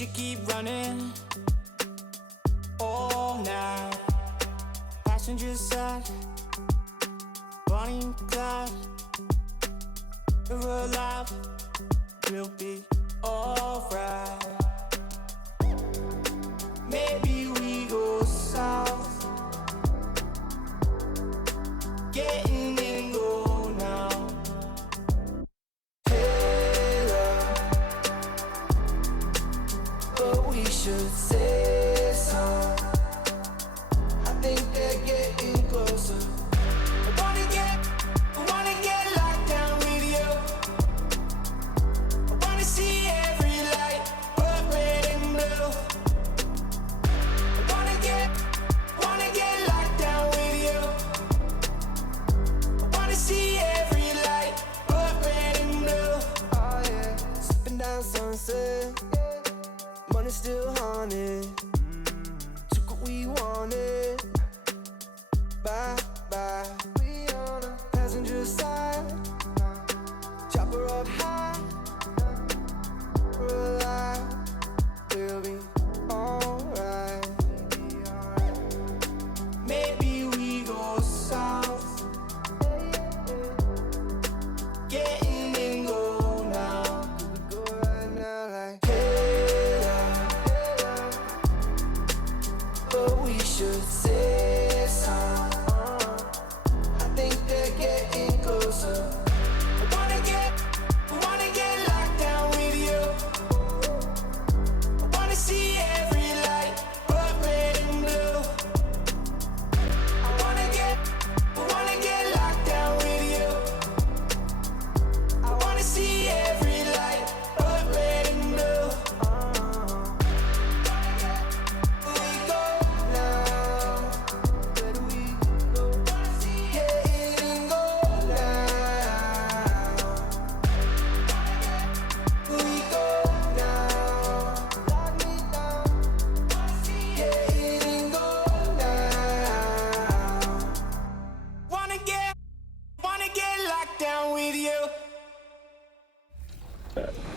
should keep running all night. Passenger side, Bonnie and Clyde. We're alive, we'll be alright. Maybe we go south, getting in go now. Hey, but we should say so. I think they're getting closer. I wanna get locked down with you. I wanna see every light, but red and blue. I wanna get locked down with you. I wanna see every light, but red and blue. Oh yeah, sipping down sunset, money still haunted. Took what we wanted. Bye bye. We on a passenger side, chopper up high. We're alive, we'll be alright. Maybe we go south, getting in go now. We go right now like hey, but we should say so. I think they're getting closer. I wanna get locked down with you. I wanna see every light, but red and blue. I wanna get locked down with you. I wanna see every light, but red and blue. Where we go now? Where do we go? Getting go now. Where we go now? Lock me down. Getting go now. Wanna get locked down with you.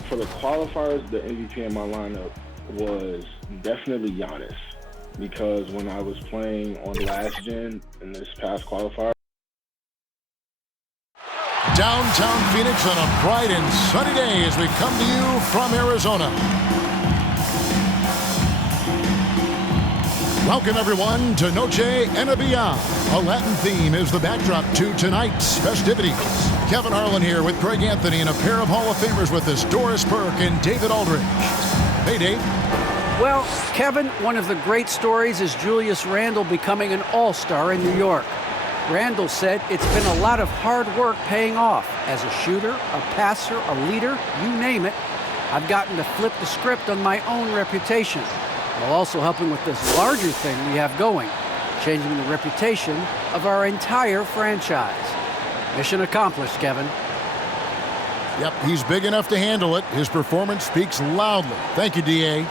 For the qualifiers, the MVP in my lineup was definitely Giannis, because when I was playing on last gen in this past qualifier, Downtown Phoenix on a bright and sunny day as we come to you from Arizona. Welcome, everyone, to Noche Enabia. A Latin theme is the backdrop to tonight's festivities. Kevin Harlan here with Craig Anthony and a pair of Hall of Famers with us, Doris Burke and David Aldridge. Hey, Dave. Well, Kevin, one of the great stories is Julius Randle becoming an all-star in New York. Randle said it's been a lot of hard work paying off. As a shooter, a passer, a leader, you name it, I've gotten to flip the script on my own reputation, while also helping with this larger thing we have going, changing the reputation of our entire franchise. Mission accomplished, Kevin. Yep, he's big enough to handle it. His performance speaks loudly. Thank you, D.A.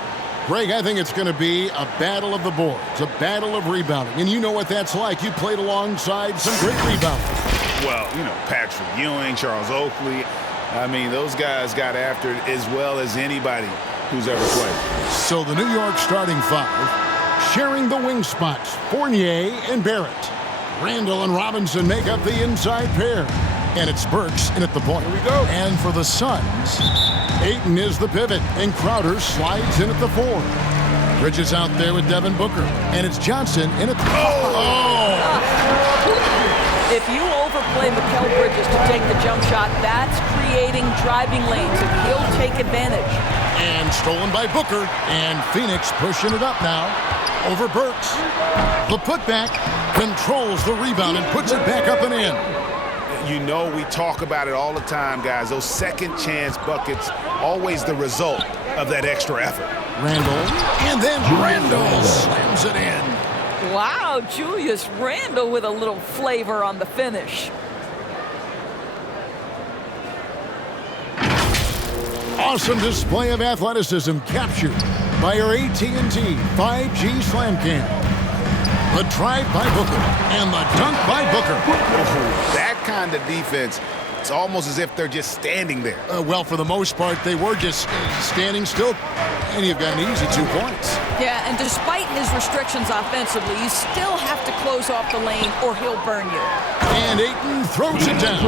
Greg, I think it's going to be a battle of the boards, a battle of rebounding. And you know what that's like. You played alongside some great rebounders. Well, you know, Patrick Ewing, Charles Oakley. I mean, those guys got after it as well as anybody who's ever played. So the New York starting five, sharing the wing spots, Fournier and Barrett. Randall and Robinson make up the inside pair. And it's Burks in at the point. Here we go. And for the Suns, Ayton is the pivot, and Crowder slides in at the four. Bridges out there with Devin Booker, and it's Johnson in at the... Oh! If you overplay Mikal Bridges to take the jump shot, that's creating driving lanes, and he'll take advantage. And stolen by Booker, and Phoenix pushing it up now over Burks. The putback controls the rebound and puts it back up and in. You know, we talk about it all the time, guys. Those second chance buckets, always the result of that extra effort. Randall, and then Randall slams it in. Wow, Julius Randle with a little flavor on the finish. Awesome display of athleticism captured by our AT&T 5G Slam Cam. The drive by Booker and the dunk by Booker. That kind of defense It's almost as if they're just standing there. Well, for the most part, they were just standing still, and you've got an easy 2 points. Yeah, and despite his restrictions offensively, you still have to close off the lane or he'll burn you. And Ayton throws it down.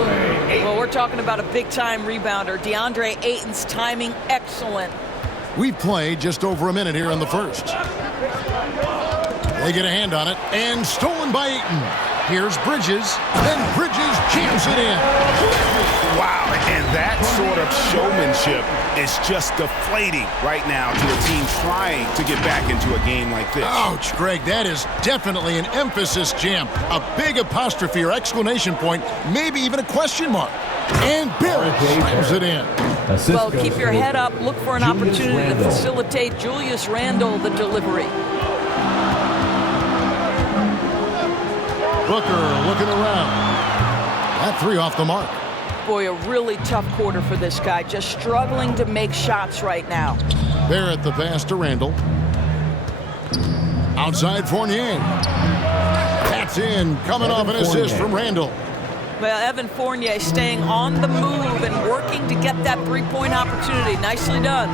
Well, we're talking about a big-time rebounder. Deandre Ayton's timing, excellent. We've played just over a minute here in the first. They get a hand on it, and stolen by Ayton. Here's Bridges, and Bridges jams it in. Wow, and that sort of showmanship is just deflating right now to a team trying to get back into a game like this. Ouch, Greg, that is definitely an emphasis jam. A big apostrophe or exclamation point, maybe even a question mark. And Barrett slams it in. Well, keep your head up. Look for an opportunity to facilitate Julius Randle the delivery. Booker looking around. That 3 off the mark. Boy, a really tough quarter for this guy. Just struggling to make shots right now. Barrett the pass to Randle. Outside Fournier. That's in. Coming off an assist from Randle. Well, Evan Fournier staying on the move and working to get that three-point opportunity. Nicely done.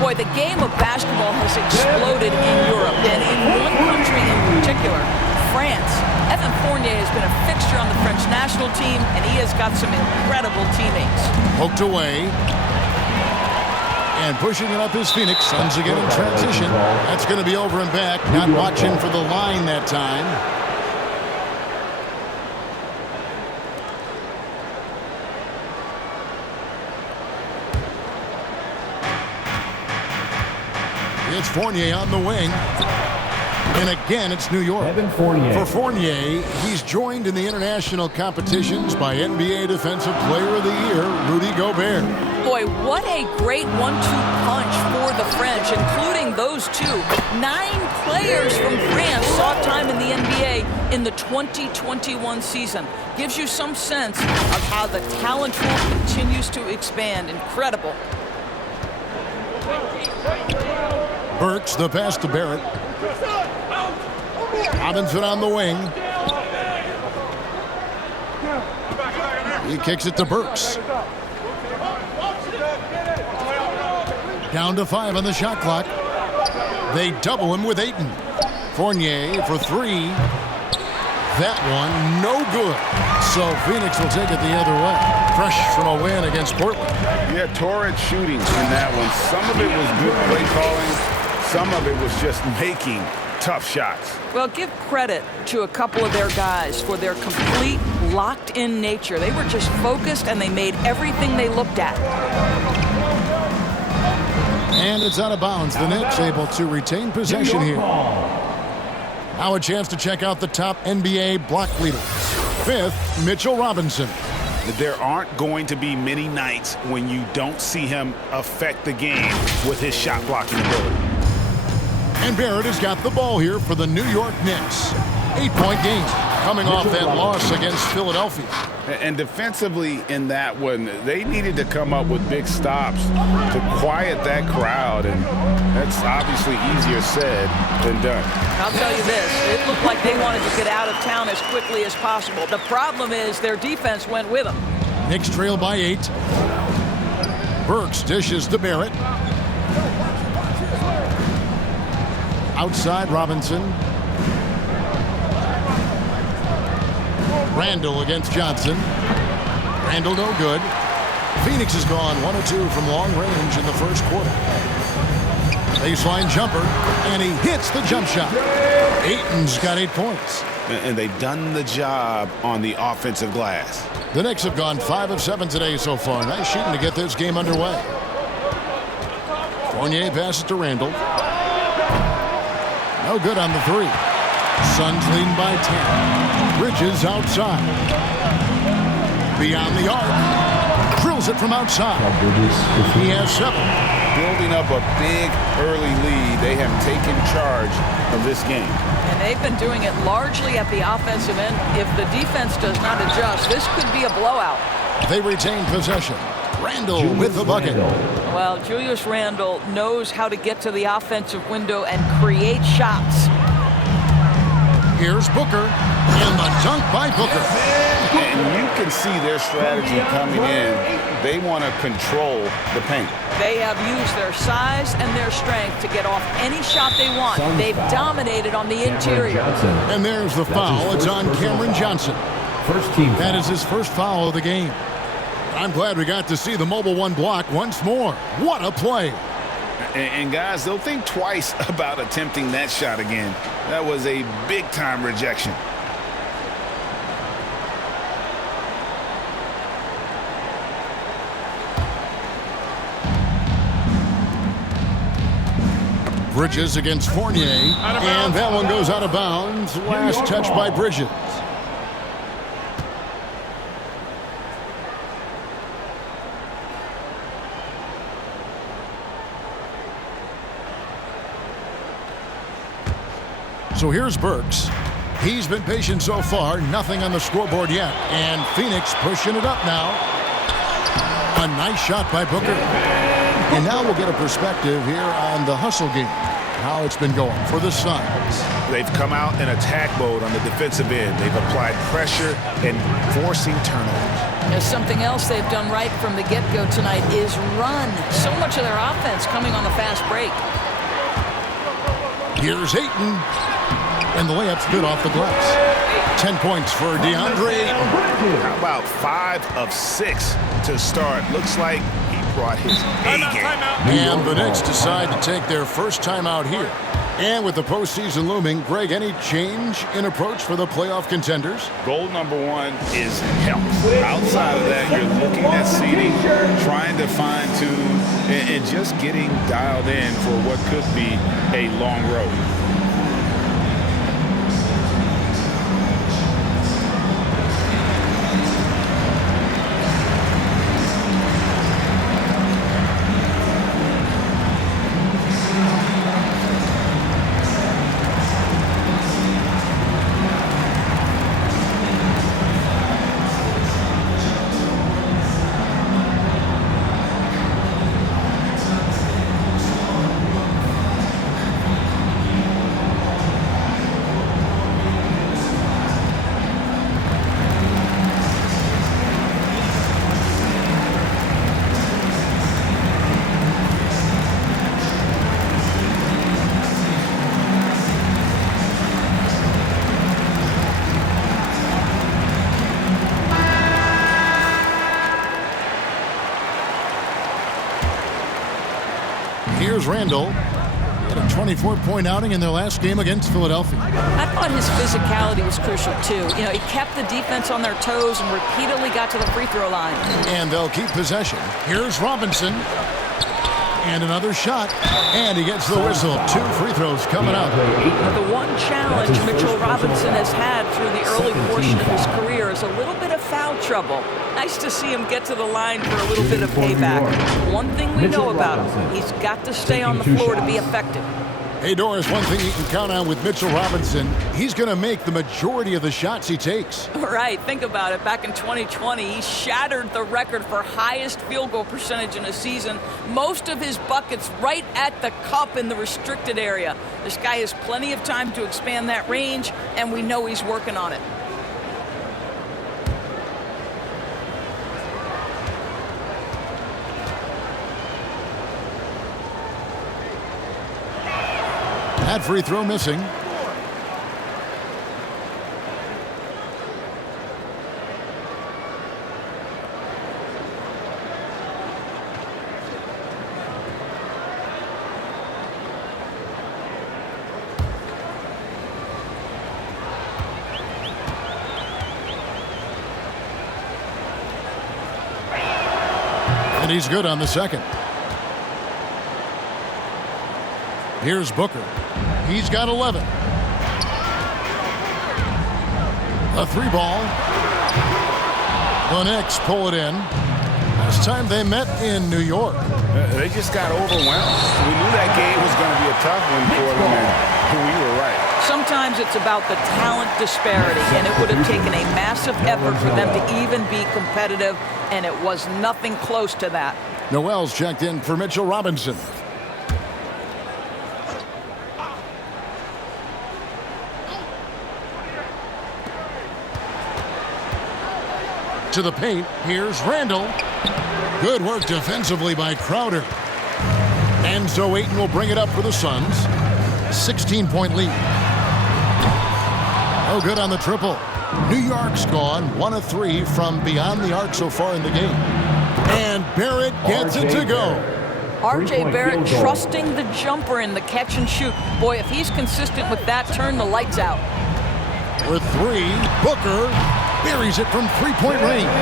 Boy, the game of basketball has exploded in Europe, and in one country in particular, France. Evan Fournier has been a fixture on the French national team, and he has got some incredible teammates. Poked away. And pushing it up is Phoenix. Suns again in transition. That's going to be over and back. Not watching for the line that time. It's Fournier on the wing. And again, it's New York. Evan Fournier. For Fournier, he's joined in the international competitions by NBA Defensive Player of the Year, Rudy Gobert. Boy, what a great 1-2 punch for the French, including those two. 9 players from France saw time in the NBA in the 2021 season. Gives you some sense of how the talent pool continues to expand. Incredible. Burks, the pass to Barrett. Robinson on the wing. He kicks it to Burks. Down to 5 on the shot clock. They double him with Ayton. Fournier for 3. That one, no good. So Phoenix will take it the other way. Fresh from a win against Portland. Yeah, torrid shooting in that one. Some of it was good play calling. Some of it was just making tough shots. Well, give credit to a couple of their guys for their complete locked-in nature. They were just focused, and they made everything they looked at. And it's out of bounds. The Knicks able to retain possession here. Now a chance to check out the top NBA block leaders. 5th, Mitchell Robinson. There aren't going to be many nights when you don't see him affect the game with his shot blocking ability. And Barrett has got the ball here for the New York Knicks. 8-point game coming off that loss against Philadelphia. And defensively in that one, they needed to come up with big stops to quiet that crowd, and that's obviously easier said than done. I'll tell you this, it looked like they wanted to get out of town as quickly as possible. The problem is their defense went with them. Knicks trail by 8. Burks dishes to Barrett. Outside Robinson. Randle against Johnson. Randle no good. Phoenix has gone 1 of 2 from long range in the first quarter. Baseline jumper, and he hits the jump shot. Ayton's got 8 points. And they've done the job on the offensive glass. The Knicks have gone 5 of 7 today so far. Nice shooting to get this game underway. Fournier passes to Randle. No good on the 3. Suns leading by 10. Bridges outside. Beyond the arc. Drills it from outside. He has 7. Building up a big early lead. They have taken charge of this game. And they've been doing it largely at the offensive end. If the defense does not adjust, this could be a blowout. They retain possession. Randle with the bucket. Well, Julius Randle knows how to get to the offensive window and create shots. Here's Booker, and the dunk by Booker. And you can see their strategy coming in. They want to control the paint. They have used their size and their strength to get off any shot they want. They've dominated on the interior. And there's the foul. It's on Cameron Johnson. First team. That is his first foul of the game. I'm glad we got to see the mobile one block once more. What a play. And guys, they'll think twice about attempting that shot again. That was a big-time rejection. Bridges against Fournier. And that one goes out of bounds. Last touch by Bridges. So here's Burks. He's been patient so far. Nothing on the scoreboard yet. And Phoenix pushing it up now. A nice shot by Booker. And now we'll get a perspective here on the hustle game. How it's been going for the Suns. They've come out in attack mode on the defensive end. They've applied pressure and forcing turnovers. There's something else they've done right from the get-go tonight is run. So much of their offense coming on the fast break. Here's Ayton. And the layup's good off the glass. 10 points for Deandre Ayton. How about 5 of 6 to start? Looks like he brought his A game. And the Knicks decide to take their first timeout here. And with the postseason looming, Greg, any change in approach for the playoff contenders? Goal number 1 is health. Outside of that, you're looking at seeding, trying to fine-tune, and just getting dialed in for what could be a long road. Here's Randall. He had a 24-point outing in their last game against Philadelphia. I thought his physicality was crucial, too. You know, he kept the defense on their toes and repeatedly got to the free throw line. And they'll keep possession. Here's Robinson. And another shot. And he gets the whistle. 2 free throws coming up. The one challenge Mitchell Robinson has had through the early portion of his career is a little bit of foul trouble. Nice to see him get to the line for a little bit of payback. One thing we know about him, he's got to stay on the floor to be effective. Hey, Doris, one thing you can count on with Mitchell Robinson, he's going to make the majority of the shots he takes. Right, think about it. Back in 2020, he shattered the record for highest field goal percentage in a season. Most of his buckets right at the cup in the restricted area. This guy has plenty of time to expand that range, and we know he's working on it. That free throw missing. And he's good on the second. Here's Booker. He's got 11. A 3-ball. The Knicks pull it in. Last time they met in New York. They just got overwhelmed. We knew that game was going to be a tough one for them, and we were right. Sometimes it's about the talent disparity, and it would have taken a massive effort for them to even be competitive, and it was nothing close to that. Noel's checked in for Mitchell Robinson. To the paint, here's Randall. Good work defensively by Crowder. And so Ayton will bring it up for the Suns. 16-point lead. Oh, good on the triple. New York's gone 1 of 3 from beyond the arc so far in the game. And Barrett gets it to go. R.J. Barrett trusting the jumper in the catch and shoot. Boy, if he's consistent with that, turn the lights out. With 3, Booker buries it from three-point range.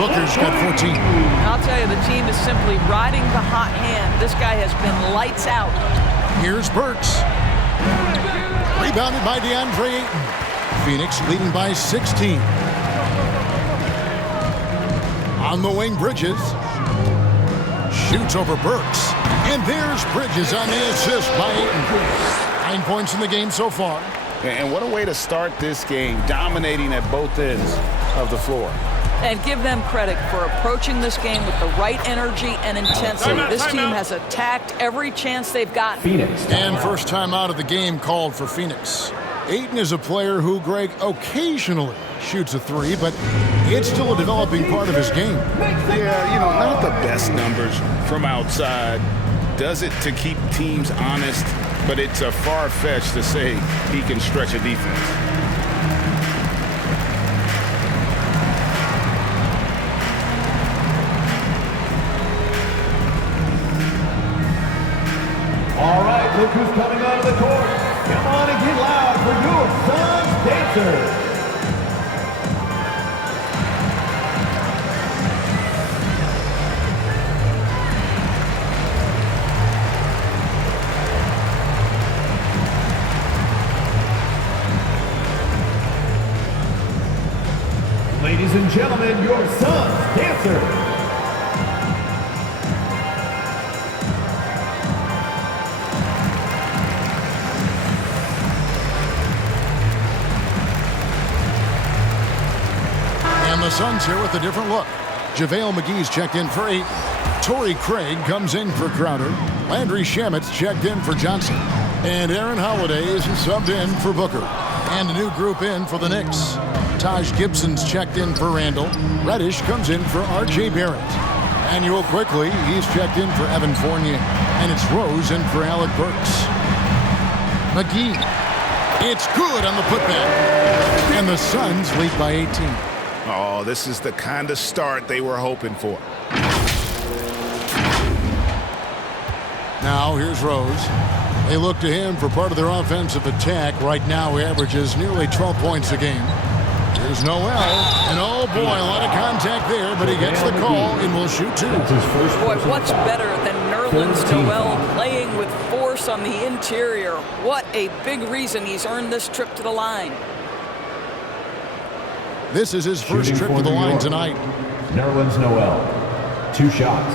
Booker's got 14. I'll tell you, the team is simply riding the hot hand. This guy has been lights out. Here's Burks. Rebounded by Deandre Ayton. Phoenix leading by 16. On the wing, Bridges. Shoots over Burks. And there's Bridges on the assist by Ayton. 9 points in the game so far. And what a way to start this game, dominating at both ends of the floor. And give them credit for approaching this game with the right energy and intensity. This team has attacked every chance they've gotten. Phoenix. And first time out of the game called for Phoenix. Ayton is a player who, Greg, occasionally shoots a 3, but it's still a developing part of his game. Yeah, you know, not the best numbers from outside. Does it to keep teams honest, but it's a far-fetched to say he can stretch a defense. All right, look who's coming onto the court. Come on and get loud for your Suns dancers. Ladies and gentlemen, your Suns dancers. And the Suns here with a different look. JaVale McGee's checked in for Ayton. Torrey Craig comes in for Crowder. Landry Shamet's checked in for Johnson. And Aaron Holiday is subbed in for Booker. And a new group in for the Knicks. Taj Gibson's checked in for Randall. Reddish comes in for R.J. Barrett. And Ewell Quickly, he's checked in for Evan Fournier. And it's Rose in for Alec Burks. McGee. It's good on the putback. And the Suns lead by 18. Oh, this is the kind of start they were hoping for. Now here's Rose. They look to him for part of their offensive attack. Right now he averages nearly 12 points a game. Here's Noel. And oh boy, a lot of contact there, but he gets the call and will shoot 2. Boy, what's better than Nerlens Noel playing with force on the interior? What a big reason he's earned this trip to the line. This is his first trip to the line tonight. Nerlens Noel, 2 shots.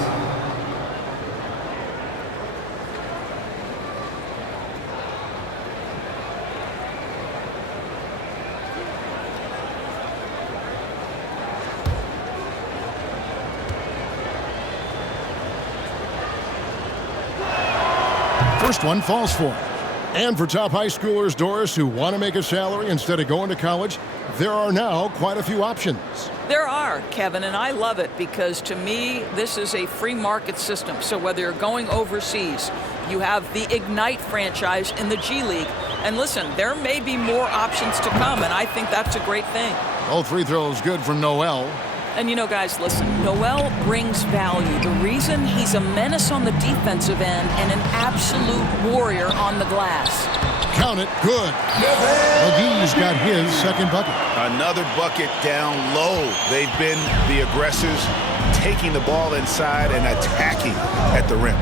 First one falls for him. And for top high schoolers, Doris, who want to make a salary instead of going to college, there are now quite a few options. There are, Kevin, and I love it because to me, this is a free market system. So whether you're going overseas, you have the Ignite franchise in the G League. And listen, there may be more options to come, and I think that's a great thing. All free throws good from Noel. And you know, guys, listen, Noel brings value. The reason he's a menace on the defensive end and an absolute warrior on the glass. Count it, good. McGee's got his second bucket. Another bucket down low. They've been the aggressors, taking the ball inside and attacking at the rim.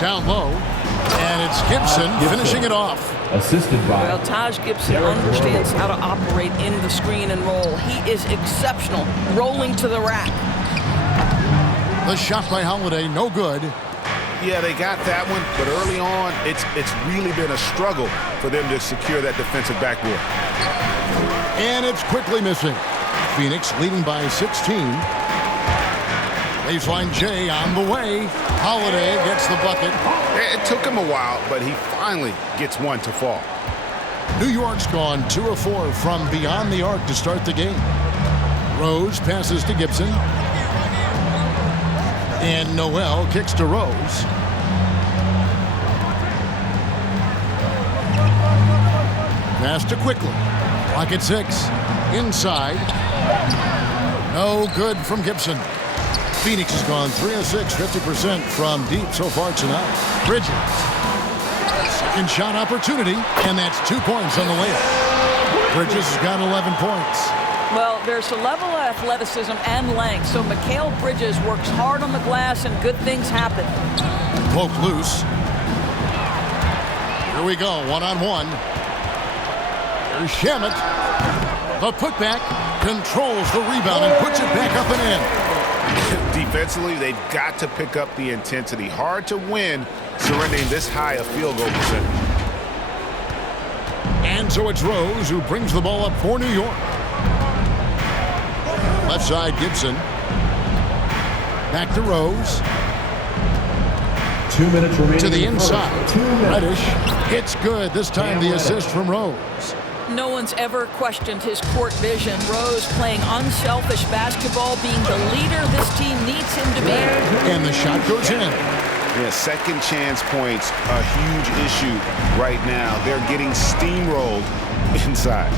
Down low, and it's Gibson finishing it off. Assisted by. Well, Taj Gibson understands how to operate in the screen and roll. He is exceptional, rolling to the rack. The shot by Holiday, no good. Yeah, they got that one, but early on, it's really been a struggle for them to secure that defensive backboard. And it's quickly missing. Phoenix leading by 16. Baseline J on the way. Holiday gets the bucket. It took him a while, but he finally gets one to fall. New York's gone 2 of 4 from beyond the arc to start the game. Rose passes to Gibson. And Noel kicks to Rose. Pass to Quickly. Clock at 6. Inside. No good from Gibson. Phoenix has gone 3 of 6, 50% from deep so far tonight. Bridges. Second shot opportunity, and that's 2 points on the layup. Bridges has got 11 points. Well, there's a level of athleticism and length, so Mikal Bridges works hard on the glass and good things happen. Poke loose. Here we go, one-on-one. Here's Shamet. The putback controls the rebound and puts it back up and in. Defensively, they've got to pick up the intensity. Hard to win surrendering this high a field goal percentage. And so it's Rose who brings the ball up for New York. Left side, Gibson. Back to Rose. 2 minutes remaining. To the inside. Reddish. It's good. This time the assist from Rose. No one's ever questioned his court vision. Rose playing unselfish basketball, being the leader this team needs him to be. And the shot goes in. Yeah, second chance points, a huge issue right now. They're getting steamrolled inside.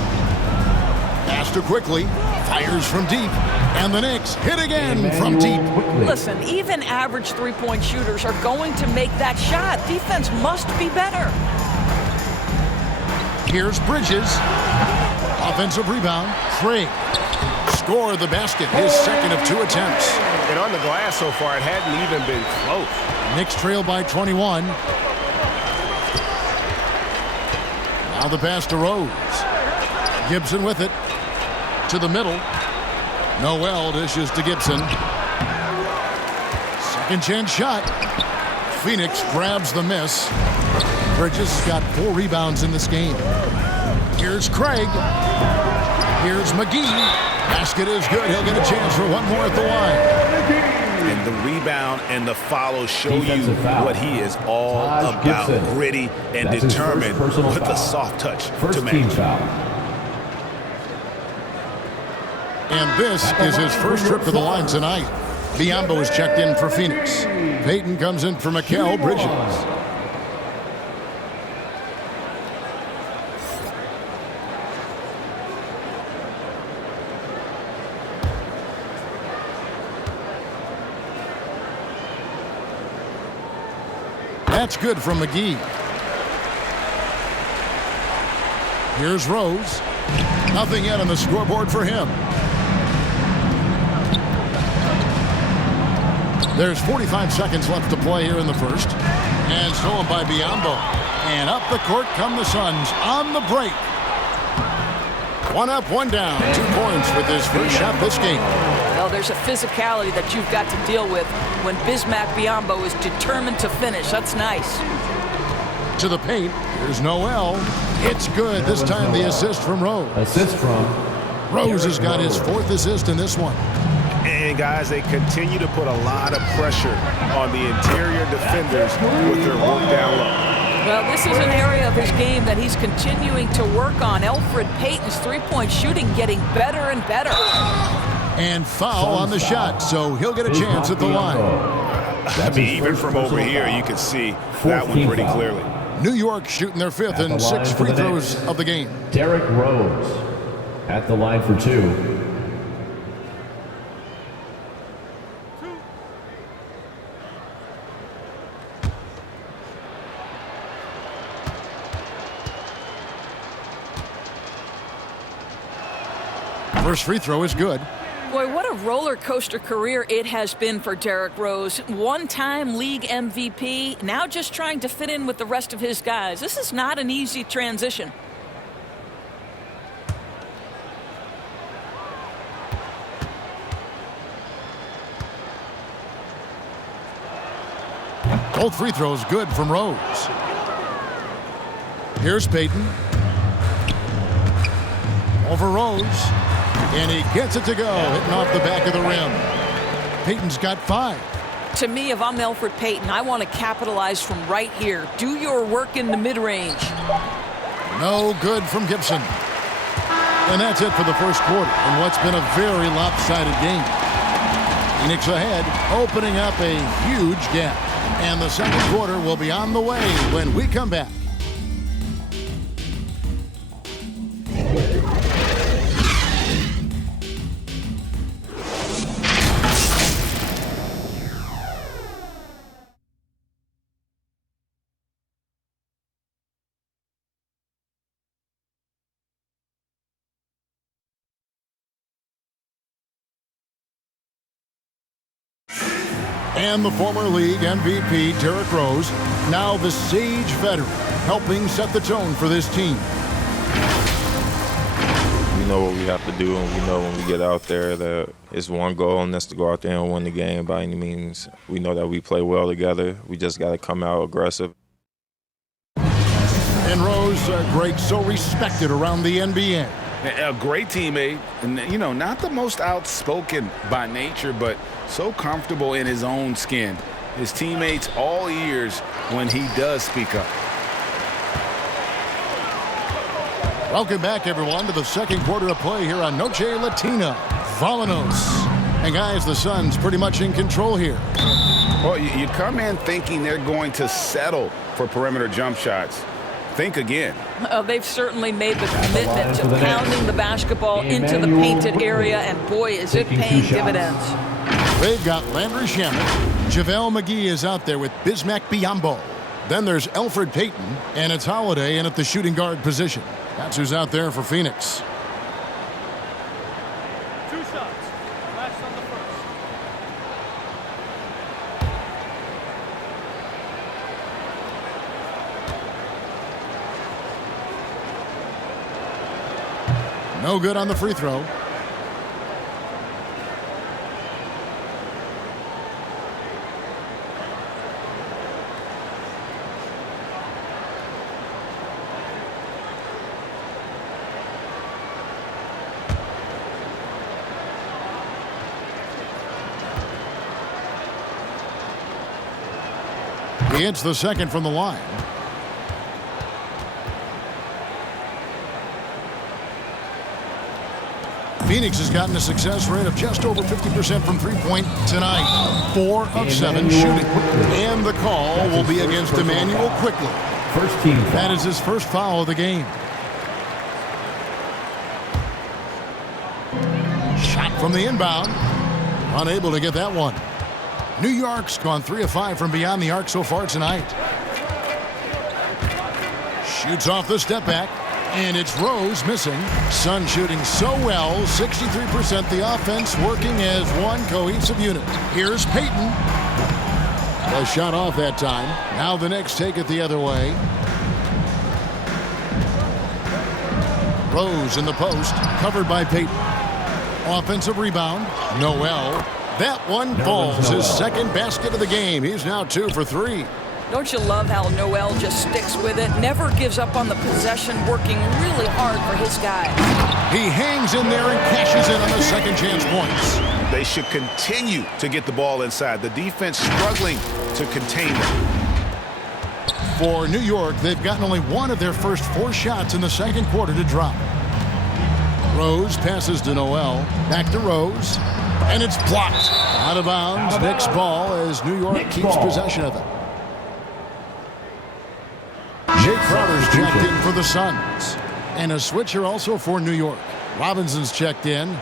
Faster quickly. Fires from deep. And the Knicks hit again from deep. Listen, even average three-point shooters are going to make that shot. Defense must be better. Here's Bridges. Offensive rebound. Craig. Score the basket. His second of 2 attempts. And on the glass so far, it hadn't even been close. Knicks trail by 21. Now the pass to Rose. Gibson with it. To the middle. Noel dishes to Gibson. Second chance shot. Phoenix grabs the miss. Bridges has got 4 rebounds in this game. Here's Craig. Here's McGee. Basket is good. He'll get a chance for one more at the line. And the rebound and the follow show you what he is all about. Gritty and determined with a soft touch to make. And this is his first trip to the line tonight. Biyombo is checked in for Phoenix. Ayton comes in for Mikal Bridges. That's good from McGee. Here's Rose. Nothing yet on the scoreboard for him. There's 45 seconds left to play here in the first. And stolen by Biyombo. And up the court come the Suns on the break. 1 up, 1 down. 2 points with his first shot this game. Well, there's a physicality that you've got to deal with when Bismack Biyombo is determined to finish. That's nice. To the paint. Here's Noel. It's good. This time the assist from Rose. Assist from Rose has got his 4th assist in this one. And guys, they continue to put a lot of pressure on the interior defenders with their work down low. Well, this is an area of his game that he's continuing to work on. Elfrid Payton's three-point shooting getting better and better. And foul on the shot, so he'll get a chance at the line. I mean, even from over here, you can see that one pretty clearly. New York shooting their 5th and 6th free throws of the game. Derrick Rose at the line for 2. First free throw is good. Boy, what a roller coaster career it has been for Derrick Rose. One-time league MVP, now just trying to fit in with the rest of his guys. This is not an easy transition. Both free throws good from Rose. Here's Payton. Over Rose. And he gets it to go, hitting off the back of the rim. Payton's got 5. To me, if I'm Elfrid Payton, I want to capitalize from right here. Do your work in the mid-range. No good from Gibson. And that's it for the first quarter in what's been a very lopsided game. Knicks ahead, opening up a huge gap. And the second quarter will be on the way when we come back. And the former league MVP, Derrick Rose, now the Sage veteran, helping set the tone for this team. We know what we have to do, and we know when we get out there that it's one goal, and that's to go out there and win the game by any means. We know that we play well together. We just got to come out aggressive. And Rose, Greg, so respected around the NBA. A great teammate, and not the most outspoken by nature, but so comfortable in his own skin. His teammates all ears when he does speak up. Welcome back, everyone, to the second quarter of play here on Noche Latina. Volanos. And guys, the Suns pretty much in control here. Well, you come in thinking they're going to settle for perimeter jump shots. Think again. They've certainly made the commitment to pounding the basketball into the painted area, and boy, is it paying dividends. They've got Landry Shamet. JaVale McGee is out there with Bismack Biyombo. Then there's Elfrid Payton, and it's Holiday in at the shooting guard position. That's who's out there for Phoenix. Two shots. Last on the first. No good on the free throw. He hits the second from the line. Phoenix has gotten a success rate of just over 50% from three-point tonight. 4 of 7 shooting. And the call will be against Emmanuel Quickly. First team. That is his first foul of the game. Shot from the inbound. Unable to get that one. New York's gone 3 of 5 from beyond the arc so far tonight. Shoots off the step back. And it's Rose missing. Sun shooting so well, 63%. The offense working as one cohesive unit. Here's Payton. A shot off that time. Now the Knicks take it the other way. Rose in the post, covered by Payton. Offensive rebound. Noel. That one falls. His second basket of the game. He's now 2 for 3. Don't you love how Noel just sticks with it, never gives up on the possession, working really hard for his guys. He hangs in there and cashes in on the second chance points. They should continue to get the ball inside. The defense struggling to contain them. For New York, they've gotten only one of their first 4 shots in the second quarter to drop. Rose passes to Noel. Back to Rose. And it's blocked. Out of bounds. Knicks ball as New York keeps possession of it. Jake Crowder's checked in for the Suns. And a switcher also for New York. Robinson's checked in.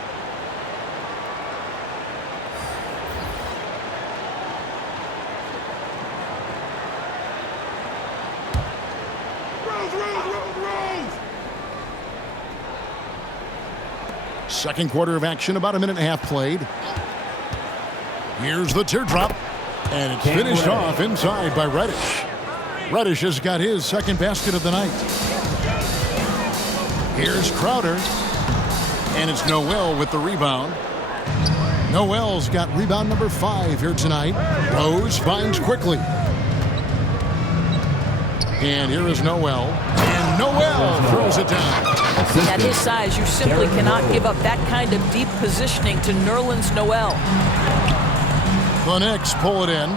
Second quarter of action, about a minute and a half played. Here's the teardrop. And it's finished off inside by Reddish. Reddish has got his second basket of the night. Here's Crowder. And it's Noel with the rebound. Noel's got rebound number 5 here tonight. Rose finds Quickly. And here is Noel. And Noel throws it down. At his size, you simply cannot give up that kind of deep positioning to Nerlens Noel. The Knicks pull it in.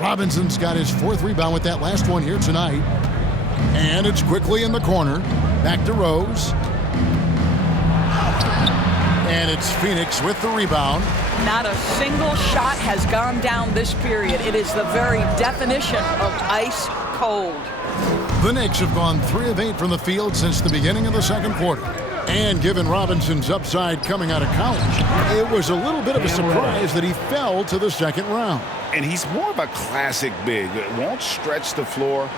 Robinson's got his 4th rebound with that last one here tonight. And it's quickly in the corner. Back to Rose. And it's Phoenix with the rebound. Not a single shot has gone down this period. It is the very definition of ice cold. The Knicks have gone 3 of 8 from the field since the beginning of the second quarter. And given Robinson's upside coming out of college, it was a little bit of a surprise that he fell to the second round. And he's more of a classic big. It won't stretch the floor.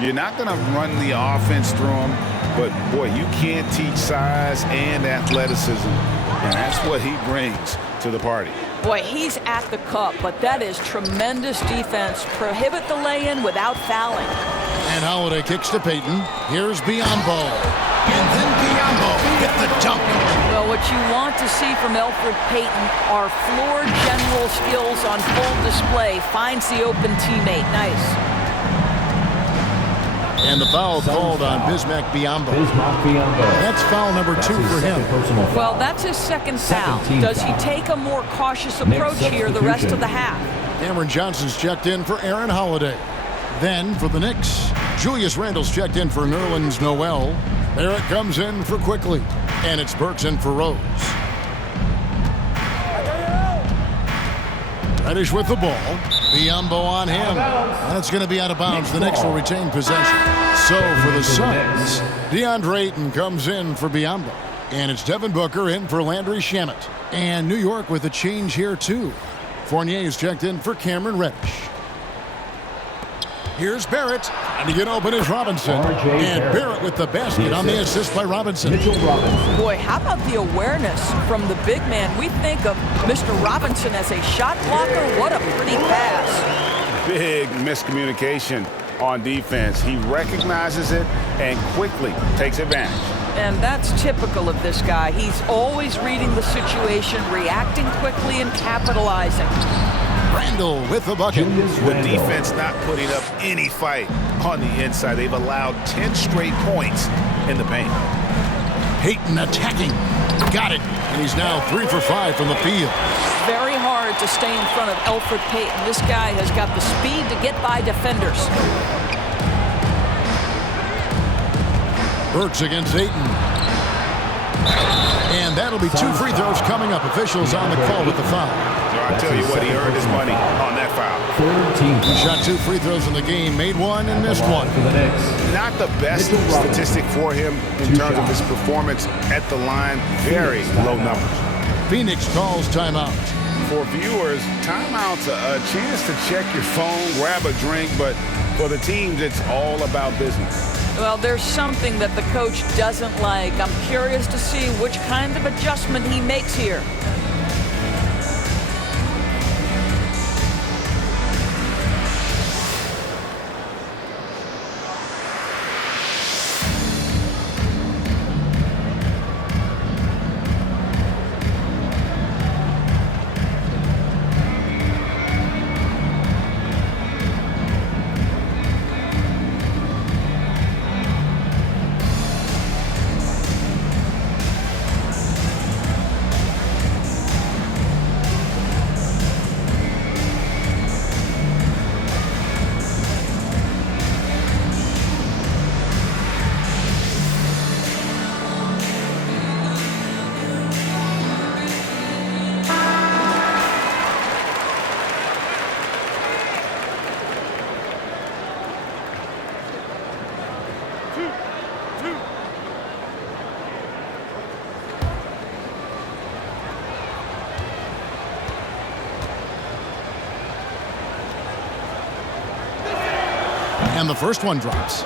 You're not going to run the offense through him. But, boy, you can't teach size and athleticism. And that's what he brings to the party. Boy, he's at the cup, but that is tremendous defense. Prohibit the lay-in without fouling. And Holiday kicks to Payton. Here's Biyombo. And then Biyombo with the dunk. Well, what you want to see from Elfrid Payton are floor general skills on full display. Finds the open teammate. Nice. And the foul called on Bismack Biyombo. That's foul number 2 for him. Well, that's his second foul. Does he take a more cautious approach here the rest of the half? Cameron Johnson's checked in for Aaron Holiday. Then for the Knicks, Julius Randle's checked in for Nerlens Noel. Barrett comes in for Quickly. And it's Burks in for Rose. Reddish with the ball. Biyombo on him. And it's going to be out of bounds. The Knicks will retain possession. So for the Suns, Deandre Ayton comes in for Biyombo. And it's Devin Booker in for Landry Shamet. And New York with a change here too. Fournier is checked in for Cameron Reddish. Here's Barrett. And to get open is Robinson. And Barrett with the basket on the assist by Robinson. Boy, how about the awareness from the big man? We think of Mr. Robinson as a shot blocker. What a pretty pass. Big miscommunication on defense. He recognizes it and quickly takes advantage. And that's typical of this guy. He's always reading the situation, reacting quickly and capitalizing. Randle with the bucket. The defense not putting up any fight on the inside. They've allowed 10 straight points in the paint. Ayton attacking. Got it. And he's now 3 for 5 from the field. Very hard to stay in front of Elfrid Payton. This guy has got the speed to get by defenders. Burks against Ayton. And that'll be 2 free throws coming up. Officials on the call with the foul. I tell you what, he earned his money on that foul. He shot 2 free throws in the game, made 1 and missed 1. Not the best statistic for him in terms of his performance at the line. Very low numbers. Phoenix calls timeout. For viewers, timeout's a chance to check your phone, grab a drink, but for the teams, it's all about business. Well, there's something that the coach doesn't like. I'm curious to see which kind of adjustment he makes here. And the first one drops.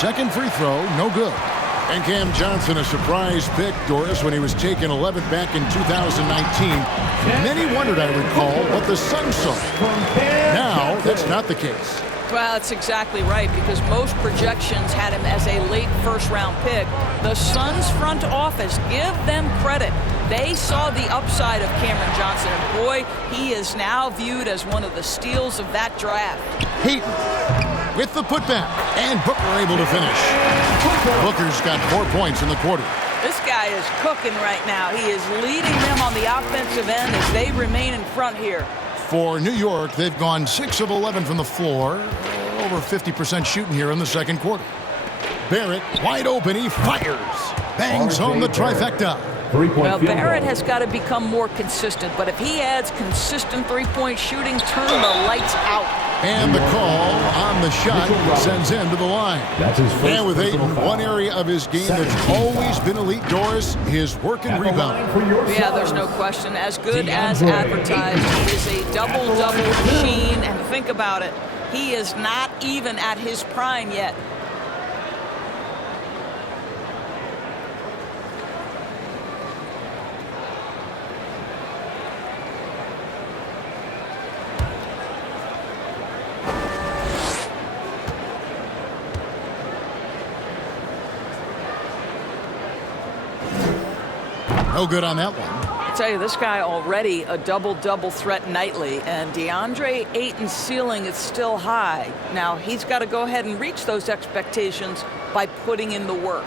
Second free throw, no good. And Cam Johnson, a surprise pick, Doris, when he was taken 11th back in 2019. Many wondered, I recall, what the Suns saw. Now, that's not the case. Well, that's exactly right, because most projections had him as a late first-round pick. The Suns front office, give them credit. They saw the upside of Cameron Johnson, and boy, he is now viewed as one of the steals of that draft. Ayton with the putback, and Booker able to finish. Booker's got 4 points in the quarter. This guy is cooking right now. He is leading them on the offensive end as they remain in front here. For New York, they've gone 6 of 11 from the floor, over 50% shooting here in the second quarter. Barrett, wide open, he fires. Bangs home the trifecta. Well, Barrett has got to become more consistent, but if he adds consistent three-point shooting, turn the lights out. And the call on the shot sends him to the line. And with Ayton, one area of his game that's always been elite, Doris, his work and rebound. Yeah, there's no question. As good as advertised, he is a double-double machine. And think about it, he is not even at his prime yet. No good on that one. I tell you, this guy already a double-double threat nightly, and Deandre Ayton's ceiling is still high. Now, he's got to go ahead and reach those expectations by putting in the work.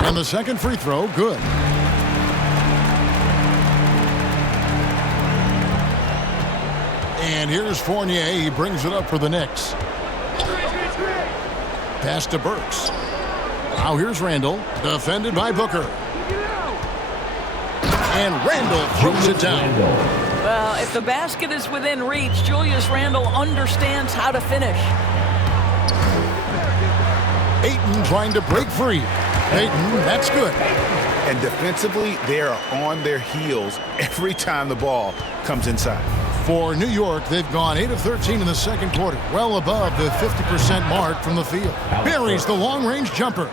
And the second free throw, good. And here's Fournier. He brings it up for the Knicks. Pass to Burks. Now here's Randall, defended by Booker. And Randall throws it down. Well, if the basket is within reach, Julius Randle understands how to finish. Ayton trying to break free. Ayton, that's good. And defensively, they are on their heels every time the ball comes inside. For New York, they've gone 8 of 13 in the second quarter, well above the 50% mark from the field. Buries the long-range jumper.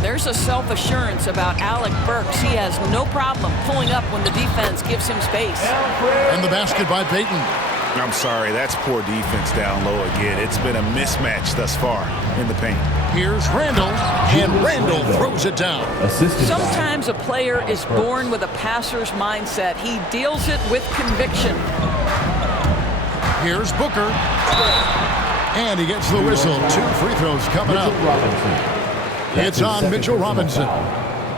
There's a self-assurance about Alec Burks. He has no problem pulling up when the defense gives him space. And the basket by Payton. I'm sorry, that's poor defense down low again. It's been a mismatch thus far in the paint. Here's Randall, and Randall throws it down. Sometimes a player is born with a passer's mindset. He deals it with conviction. Here's Booker. And he gets the whistle. 2 free throws coming up. It's on Mitchell Robinson.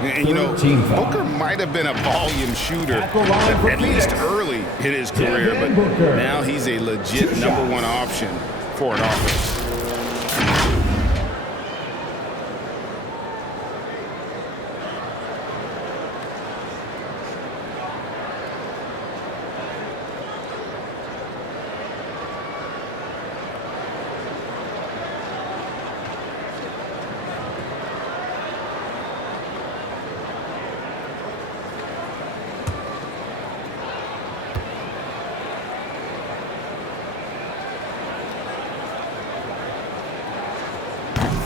And, you know, Booker might have been a volume shooter, at least early in his career, but now he's a legit #1 option for an offense.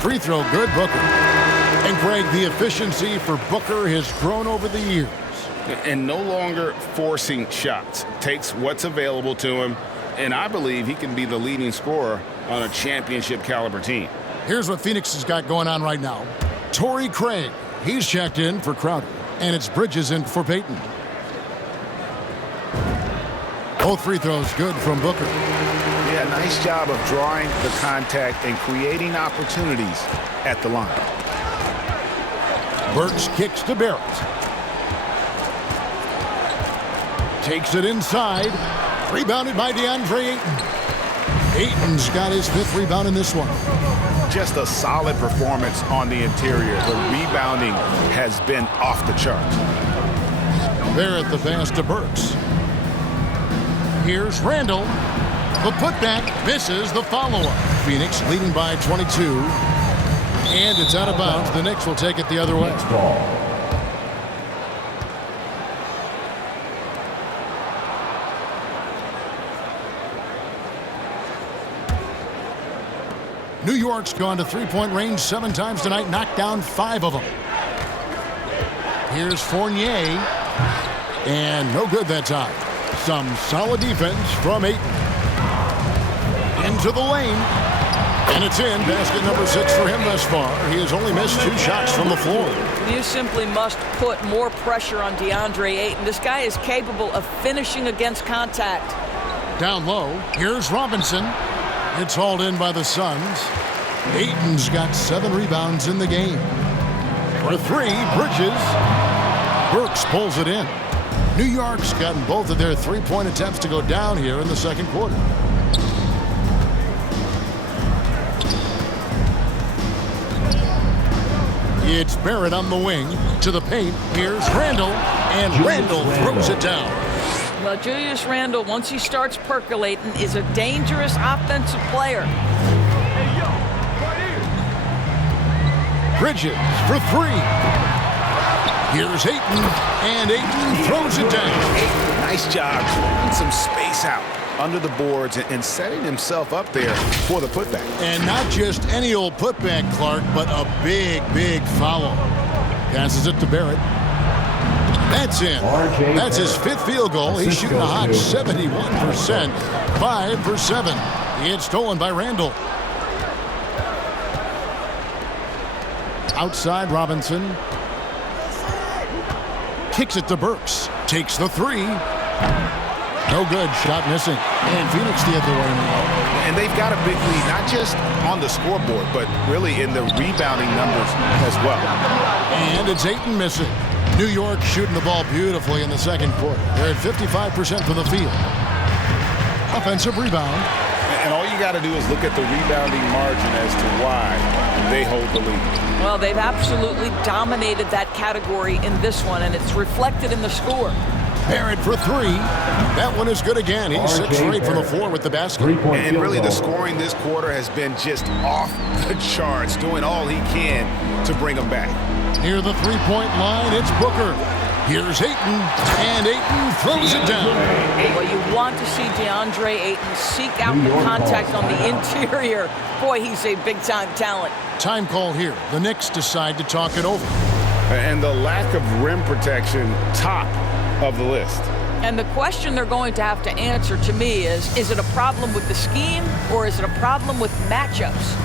Free throw, good, Booker. And Greg, the efficiency for Booker has grown over the years. And no longer forcing shots. Takes what's available to him, and I believe he can be the leading scorer on a championship caliber team. Here's what Phoenix has got going on right now. Torrey Craig, he's checked in for Crowder, and it's Bridges in for Payton. Both free throws good from Booker. Yeah, nice job of drawing the contact and creating opportunities at the line. Burks kicks to Barrett. Takes it inside. Rebounded by Deandre Ayton. Ayton's got his 5th rebound in this one. Just a solid performance on the interior. The rebounding has been off the charts. Barrett the pass to Burks. Here's Randall. The putback misses the follow-up. Phoenix leading by 22. And it's out of bounds. The Knicks will take it the other way. New York's gone to three-point range 7 times tonight, knocked down 5 of them. Here's Fournier. And no good that time. Some solid defense from Ayton. Into the lane. And it's in. Basket number 6 for him thus far. He has only missed 2 shots from the floor. You simply must put more pressure on Deandre Ayton. This guy is capable of finishing against contact. Down low. Here's Robinson. It's hauled in by the Suns. Ayton's got 7 rebounds in the game. For 3, Bridges. Burks pulls it in. New York's gotten both of their 3-point attempts to go down here in the second quarter. It's Barrett on the wing. To the paint. Here's Randle. And Randle throws it down. Well, Julius Randle, once he starts percolating, is a dangerous offensive player. Bridges for 3. Here's Ayton, and Ayton throws it down. Ayton, nice job putting some space out under the boards and setting himself up there for the putback. And not just any old putback, Clark, but a big, big foul. Passes it to Barrett. That's in. That's his 5th field goal. He's shooting a hot 71%. 5 for 7. It's stolen by Randle. Outside Robinson. Kicks it to Burks. Takes the 3. No good. Shot missing. And Phoenix the other way now. And they've got a big lead, not just on the scoreboard, but really in the rebounding numbers as well. And it's Ayton missing. New York shooting the ball beautifully in the second quarter. They're at 55% from the field. Offensive rebound. And all you got to do is look at the rebounding margin as to why they hold the lead. Well, they've absolutely dominated that category in this one, and it's reflected in the score. Barrett for 3. That one is good again. He's 6 for 8 from the floor with the basket. And really the scoring this quarter has been just off the charts, doing all he can to bring them back. Near the 3-point line, it's Booker. Here's Ayton, and Ayton throws it down. Well, you want to see Deandre Ayton seek out the contact on the interior. Boy, he's a big-time talent. Time call here. The Knicks decide to talk it over. And the lack of rim protection, top of the list. And the question they're going to have to answer to me is it a problem with the scheme or is it a problem with matchups?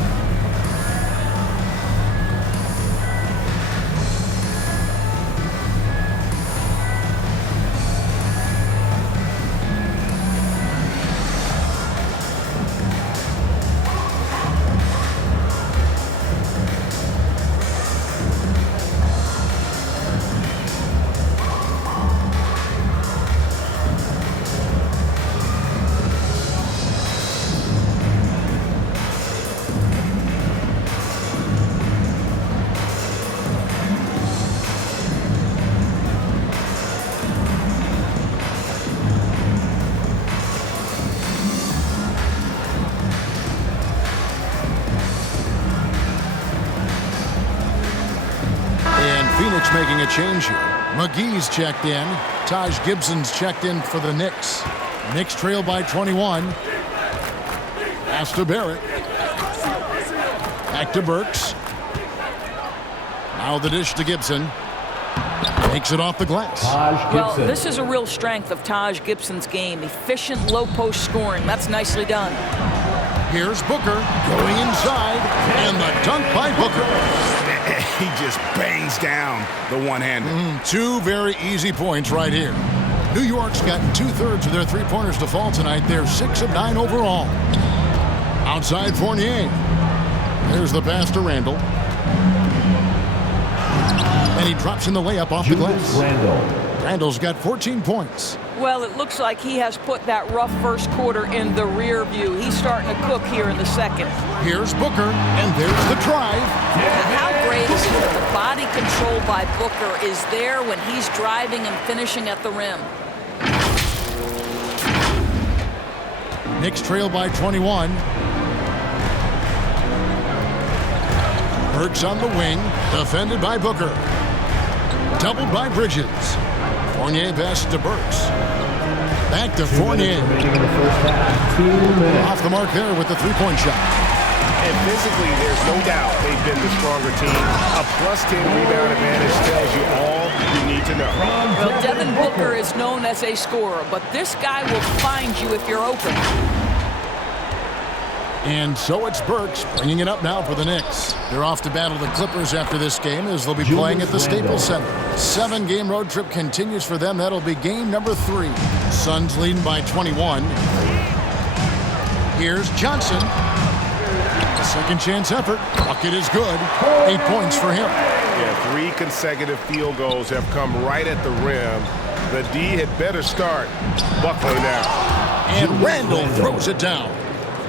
Phoenix making a change here. McGee's checked in. Taj Gibson's checked in for the Knicks. Knicks trail by 21. Pass to Barrett. Back to Burks. Now the dish to Gibson. Takes it off the glass. Well, this is a real strength of Taj Gibson's game. Efficient low-post scoring. That's nicely done. Here's Booker going inside, and the dunk by Booker. He just bangs down the one-hander. 2 very easy points right here. New York's gotten 2/3 of their three-pointers to fall tonight. They're 6 of 9 overall. Outside Fournier. There's the pass to Randle. And he drops in the layup off the glass. Randle's got 14 points. Well, it looks like he has put that rough first quarter in the rear view. He's starting to cook here in the second. Here's Booker, and there's the drive. How great is it that the body control by Booker is there when he's driving and finishing at the rim? Knicks trail by 21. Burks on the wing, defended by Booker. Doubled by Bridges. Fournier pass to Burks. Back to Fournier. Off the mark there with the three-point shot. And physically, there's no doubt they've been the stronger team. A +10 rebound advantage tells you all you need to know. Well, Devin Booker is known as a scorer, but this guy will find you if you're open. And so it's Burks bringing it up now for the Knicks. They're off to battle the Clippers after this game as they'll be playing at the Staples Center. 7-game road trip continues for them. That'll be game number 3. Suns leading by 21. Here's Johnson. A second chance effort. Bucket is good. 8 points for him. Yeah, 3 consecutive field goals have come right at the rim. The D had better start. Buckley now. And Randall throws it down.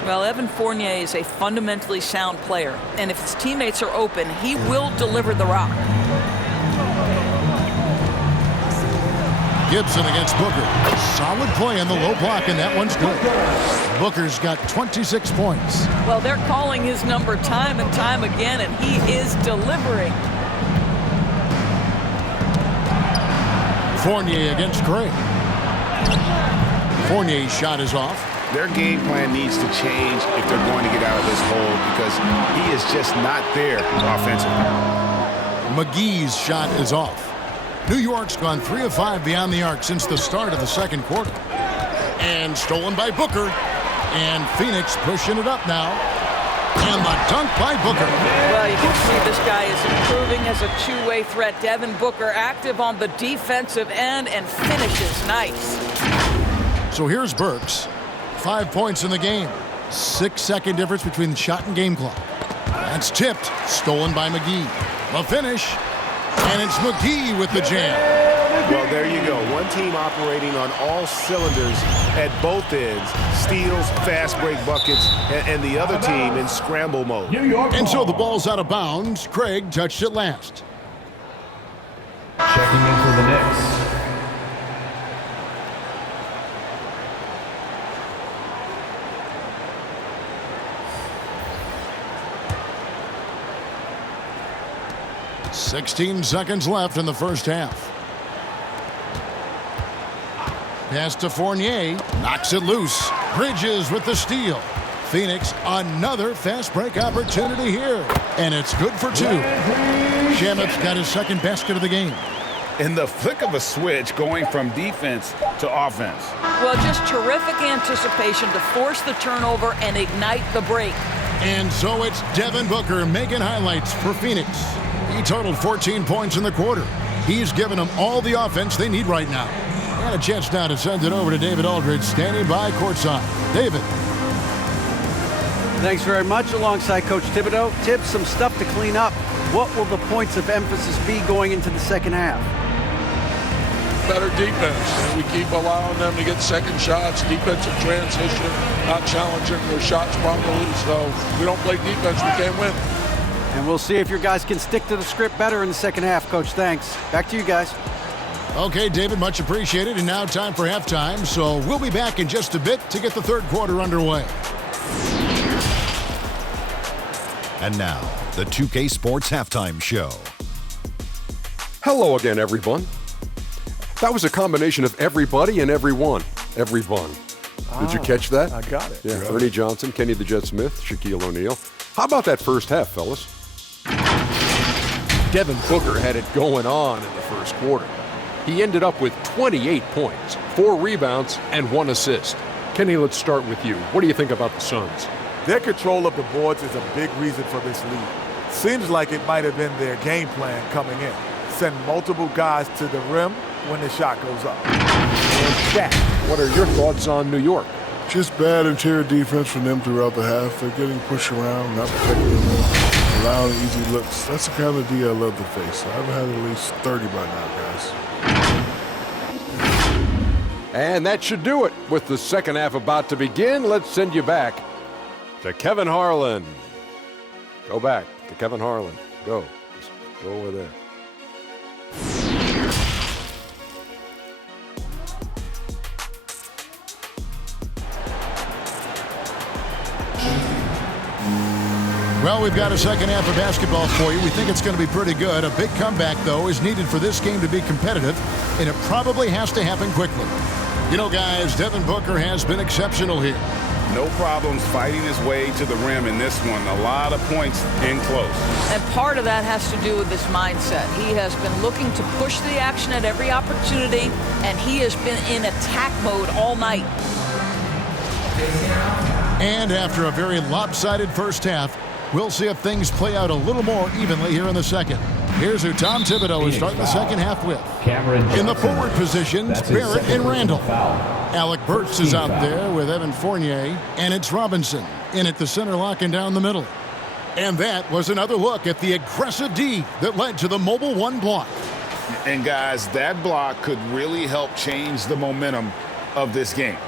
Well, Evan Fournier is a fundamentally sound player, and if his teammates are open, he will deliver the rock. Gibson against Booker. Solid play in the low block, and that one's good. Booker's got 26 points. Well, they're calling his number time and time again, and he is delivering. Fournier against Craig. Fournier's shot is off. Their game plan needs to change if they're going to get out of this hole because he is just not there offensively. McGee's shot is off. New York's gone 3 of 5 beyond the arc since the start of the second quarter. And stolen by Booker. And Phoenix pushing it up now. And the dunk by Booker. Well, you can see this guy is improving as a two-way threat. Devin Booker active on the defensive end and finishes nice. So here's Burks. 5 points in the game. 6-second difference between the shot and game clock. That's tipped. Stolen by McGee. The finish. And it's McGee with the jam. Well, there you go. One team operating on all cylinders at both ends. Steals, fast break buckets, and the other team in scramble mode. And so the ball's out of bounds. Craig touched it last. Checking in for the Knicks. "16 seconds left in the first half. Pass to Fournier. Knocks it loose. Bridges with the steal. Phoenix, another fast break opportunity here. And it's good for 2. Shamit's got his second basket of the game. In the flick of a switch, going from defense to offense. Well, just terrific anticipation to force the turnover and ignite the break. And so it's Devin Booker making highlights for Phoenix. He totaled 14 points in the quarter. He's given them all the offense they need right now. And a chance now to send it over to David Aldridge, standing by courtside. David. Thanks very much. Alongside Coach Thibodeau. Tibbs, some stuff to clean up. What will the points of emphasis be going into the second half? Better defense. And we keep allowing them to get second shots, defensive transition, not challenging their shots properly. So if we don't play defense, we can't win. And we'll see if your guys can stick to the script better in the second half, Coach. Thanks. Back to you guys. Okay, David, much appreciated. And now time for halftime. So we'll be back in just a bit to get the third quarter underway. And now, the 2K Sports Halftime Show. Hello again, everyone. That was a combination of everybody and everyone. Everyone. Did you catch that? I got it. Yeah, Ernie Johnson, Kenny the Jet Smith, Shaquille O'Neal. How about that first half, fellas? Devin Booker had it going on in the first quarter. He ended up with 28 points, 4 rebounds, and 1 assist. Kenny, let's start with you. What do you think about the Suns? Their control of the boards is a big reason for this lead. Seems like it might have been their game plan coming in. Send multiple guys to the rim when the shot goes up. And Shaq, what are your thoughts on New York? Just bad interior defense from them throughout the half. They're getting pushed around, not protecting them, allowing easy looks. That's the kind of D I love to face. I've had at least 30 by now, guys. And that should do it. With the second half about to begin, let's send you back to Kevin Harlan. Go back to Kevin Harlan. Go. Just go over there. Well, we've got a second half of basketball for you. We think it's going to be pretty good. A big comeback, though, is needed for this game to be competitive, and it probably has to happen quickly. You know, guys, Devin Booker has been exceptional here. No problems fighting his way to the rim in this one. A lot of points in close. And part of that has to do with this mindset. He has been looking to push the action at every opportunity, and he has been in attack mode all night. And after a very lopsided first half, we'll see if things play out a little more evenly here in the second. Here's who Tom Thibodeau is starting the second half with. In the forward positions, Barrett and Randall. Alec Burks is out there with Evan Fournier, and it's Robinson in at the center, locking down the middle. And that was another look at the aggressive D that led to the mobile one block. And guys, that block could really help change the momentum of this game.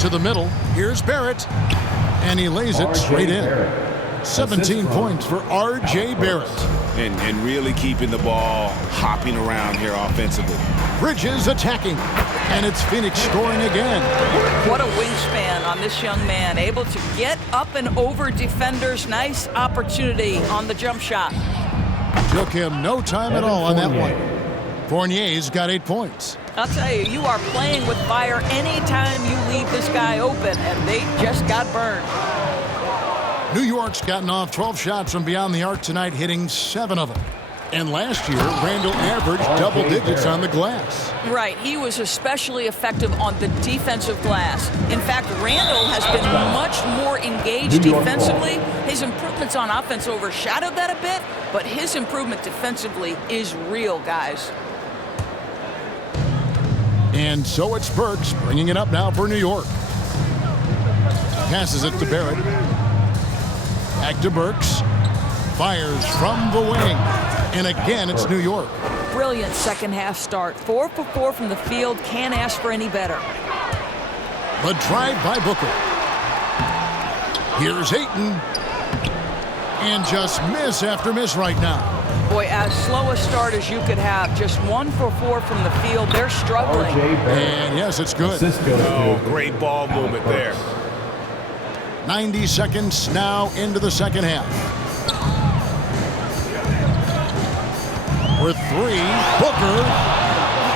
To the middle, here's Barrett, and he lays it straight in. 17 points for R.J. Barrett. And really keeping the ball hopping around here offensively. Bridges attacking, and it's Phoenix scoring again. What a wingspan on this young man, able to get up and over defenders. Nice opportunity on the jump shot. Took him no time at all on that one. Fournier's got 8 points. I'll tell you, you are playing with fire anytime you leave this guy open, and they just got burned. New York's gotten off 12 shots from beyond the arc tonight, hitting 7 of them. And last year, Randall averaged double digits on the glass. Right. He was especially effective on the defensive glass. In fact, Randall has been much more engaged defensively. His improvements on offense overshadowed that a bit, but his improvement defensively is real, guys. And so it's Burks bringing it up now for New York. Passes it to Barrett. Back to Burks. Fires from the wing. And again, it's New York. Brilliant second half start. 4 for 4 from the field. Can't ask for any better. The drive by Booker. Here's Ayton. And just miss after miss right now. Boy, as slow a start as you could have. Just 1 for 4 from the field. They're struggling. And yes, it's good. Oh, great ball movement there. 90 seconds now into the second half. With 3, Booker.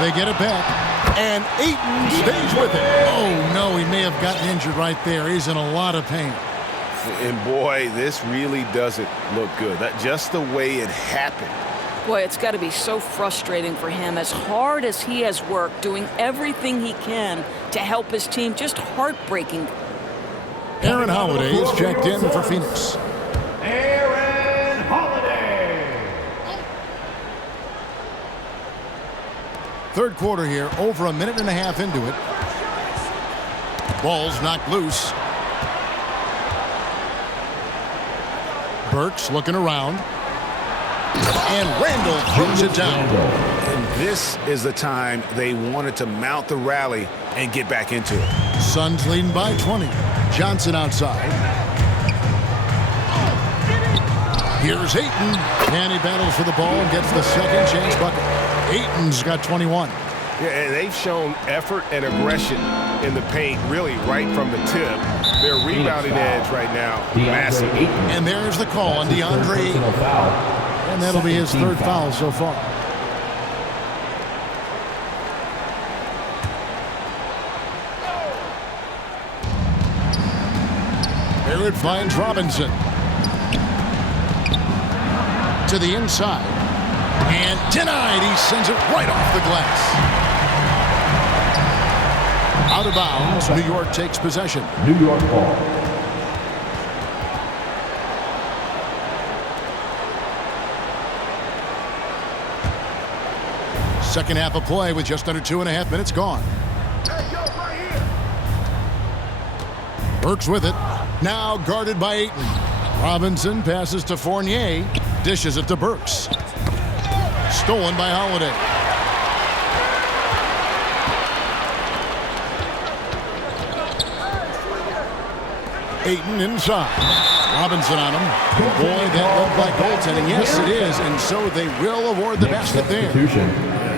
They get it back. And Ayton stays with it. Oh, no, he may have gotten injured right there. He's in a lot of pain. And boy, this really doesn't look good. That just the way it happened. Boy, it's got to be so frustrating for him. As hard as he has worked, doing everything he can to help his team, just heartbreaking. Aaron Holiday is checked in for Phoenix. Aaron Holiday. Third quarter here, over a minute and a half into it. Ball's knocked loose. Burks looking around. And Randall throws it down. And this is the time they wanted to mount the rally and get back into it. Suns leading by 20. Johnson outside. Here's Ayton. And he battles for the ball and gets the second chance bucket. Ayton's got 21. Yeah, and they've shown effort and aggression in the paint, really right from the tip. Their rebounding edge right now, massive. And there's the call on Deandre Ayton. And that'll be his third foul so far. Barrett finds Robinson. To the inside. And denied. He sends it right off the glass. Out of bounds. New York takes possession. New York ball. Second half of play with just under 2.5 minutes gone. Burks with it. Now guarded by Ayton. Robinson passes to Fournier. Dishes it to Burks. Stolen by Holiday. Ayton inside. Robinson on him. Boy, that looked like goaltending. Yes, it is. And so they will award the basket there.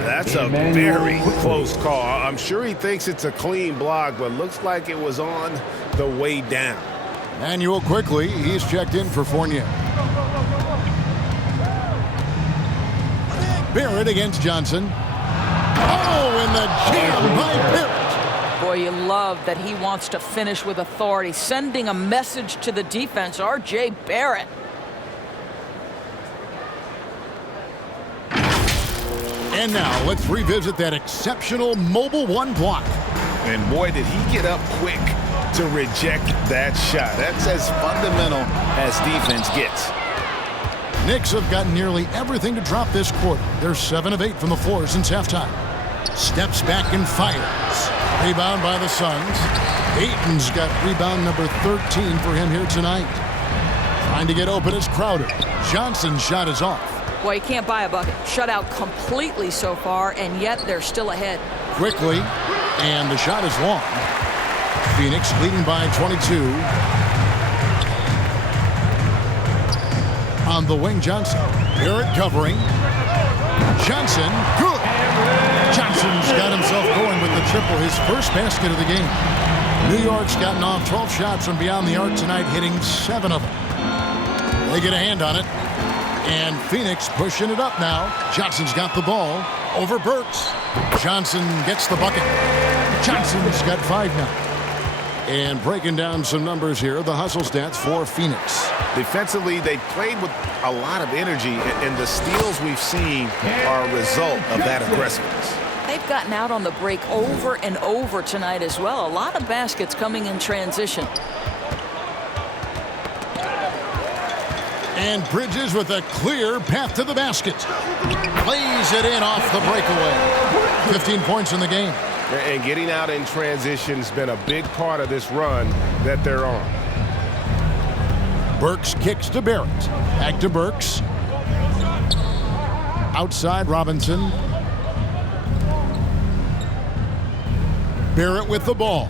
That's a very close call. I'm sure he thinks it's a clean block, but looks like it was on the way down. Manuel quickly. He's checked in for Fournier. Barrett against Johnson. Oh, and the jam by Barrett. Boy, you love that he wants to finish with authority, sending a message to the defense. R.J. Barrett. And now let's revisit that exceptional mobile one block. And boy, did he get up quick to reject that shot. That's as fundamental as defense gets. Knicks have gotten nearly everything to drop this quarter. They're 7 of 8 from the floor since halftime. Steps back and fires. Rebound by the Suns. Ayton's got rebound number 13 for him here tonight. Trying to get open is Crowder. Johnson's shot is off. Boy, you can't buy a bucket. Shut out completely so far, and yet they're still ahead. Quickly, and the shot is long. Phoenix leading by 22. On the wing, Johnson. Barrett covering. Johnson, good. Johnson's got himself going with the triple, his first basket of the game. New York's gotten off 12 shots from beyond the arc tonight, hitting 7 of them. They get a hand on it. And Phoenix pushing it up now. Johnson's got the ball over Burks. Johnson gets the bucket. Johnson's got 5 now. And breaking down some numbers here, the hustle stats for Phoenix. Defensively, they played with a lot of energy, and the steals we've seen are a result of that aggressiveness. They've gotten out on the break over and over tonight as well. A lot of baskets coming in transition. And Bridges with a clear path to the basket. Plays it in off the breakaway. 15 points in the game. And getting out in transition has been a big part of this run that they're on. Burks kicks to Barrett. Back to Burks. Outside Robinson. Barrett with the ball.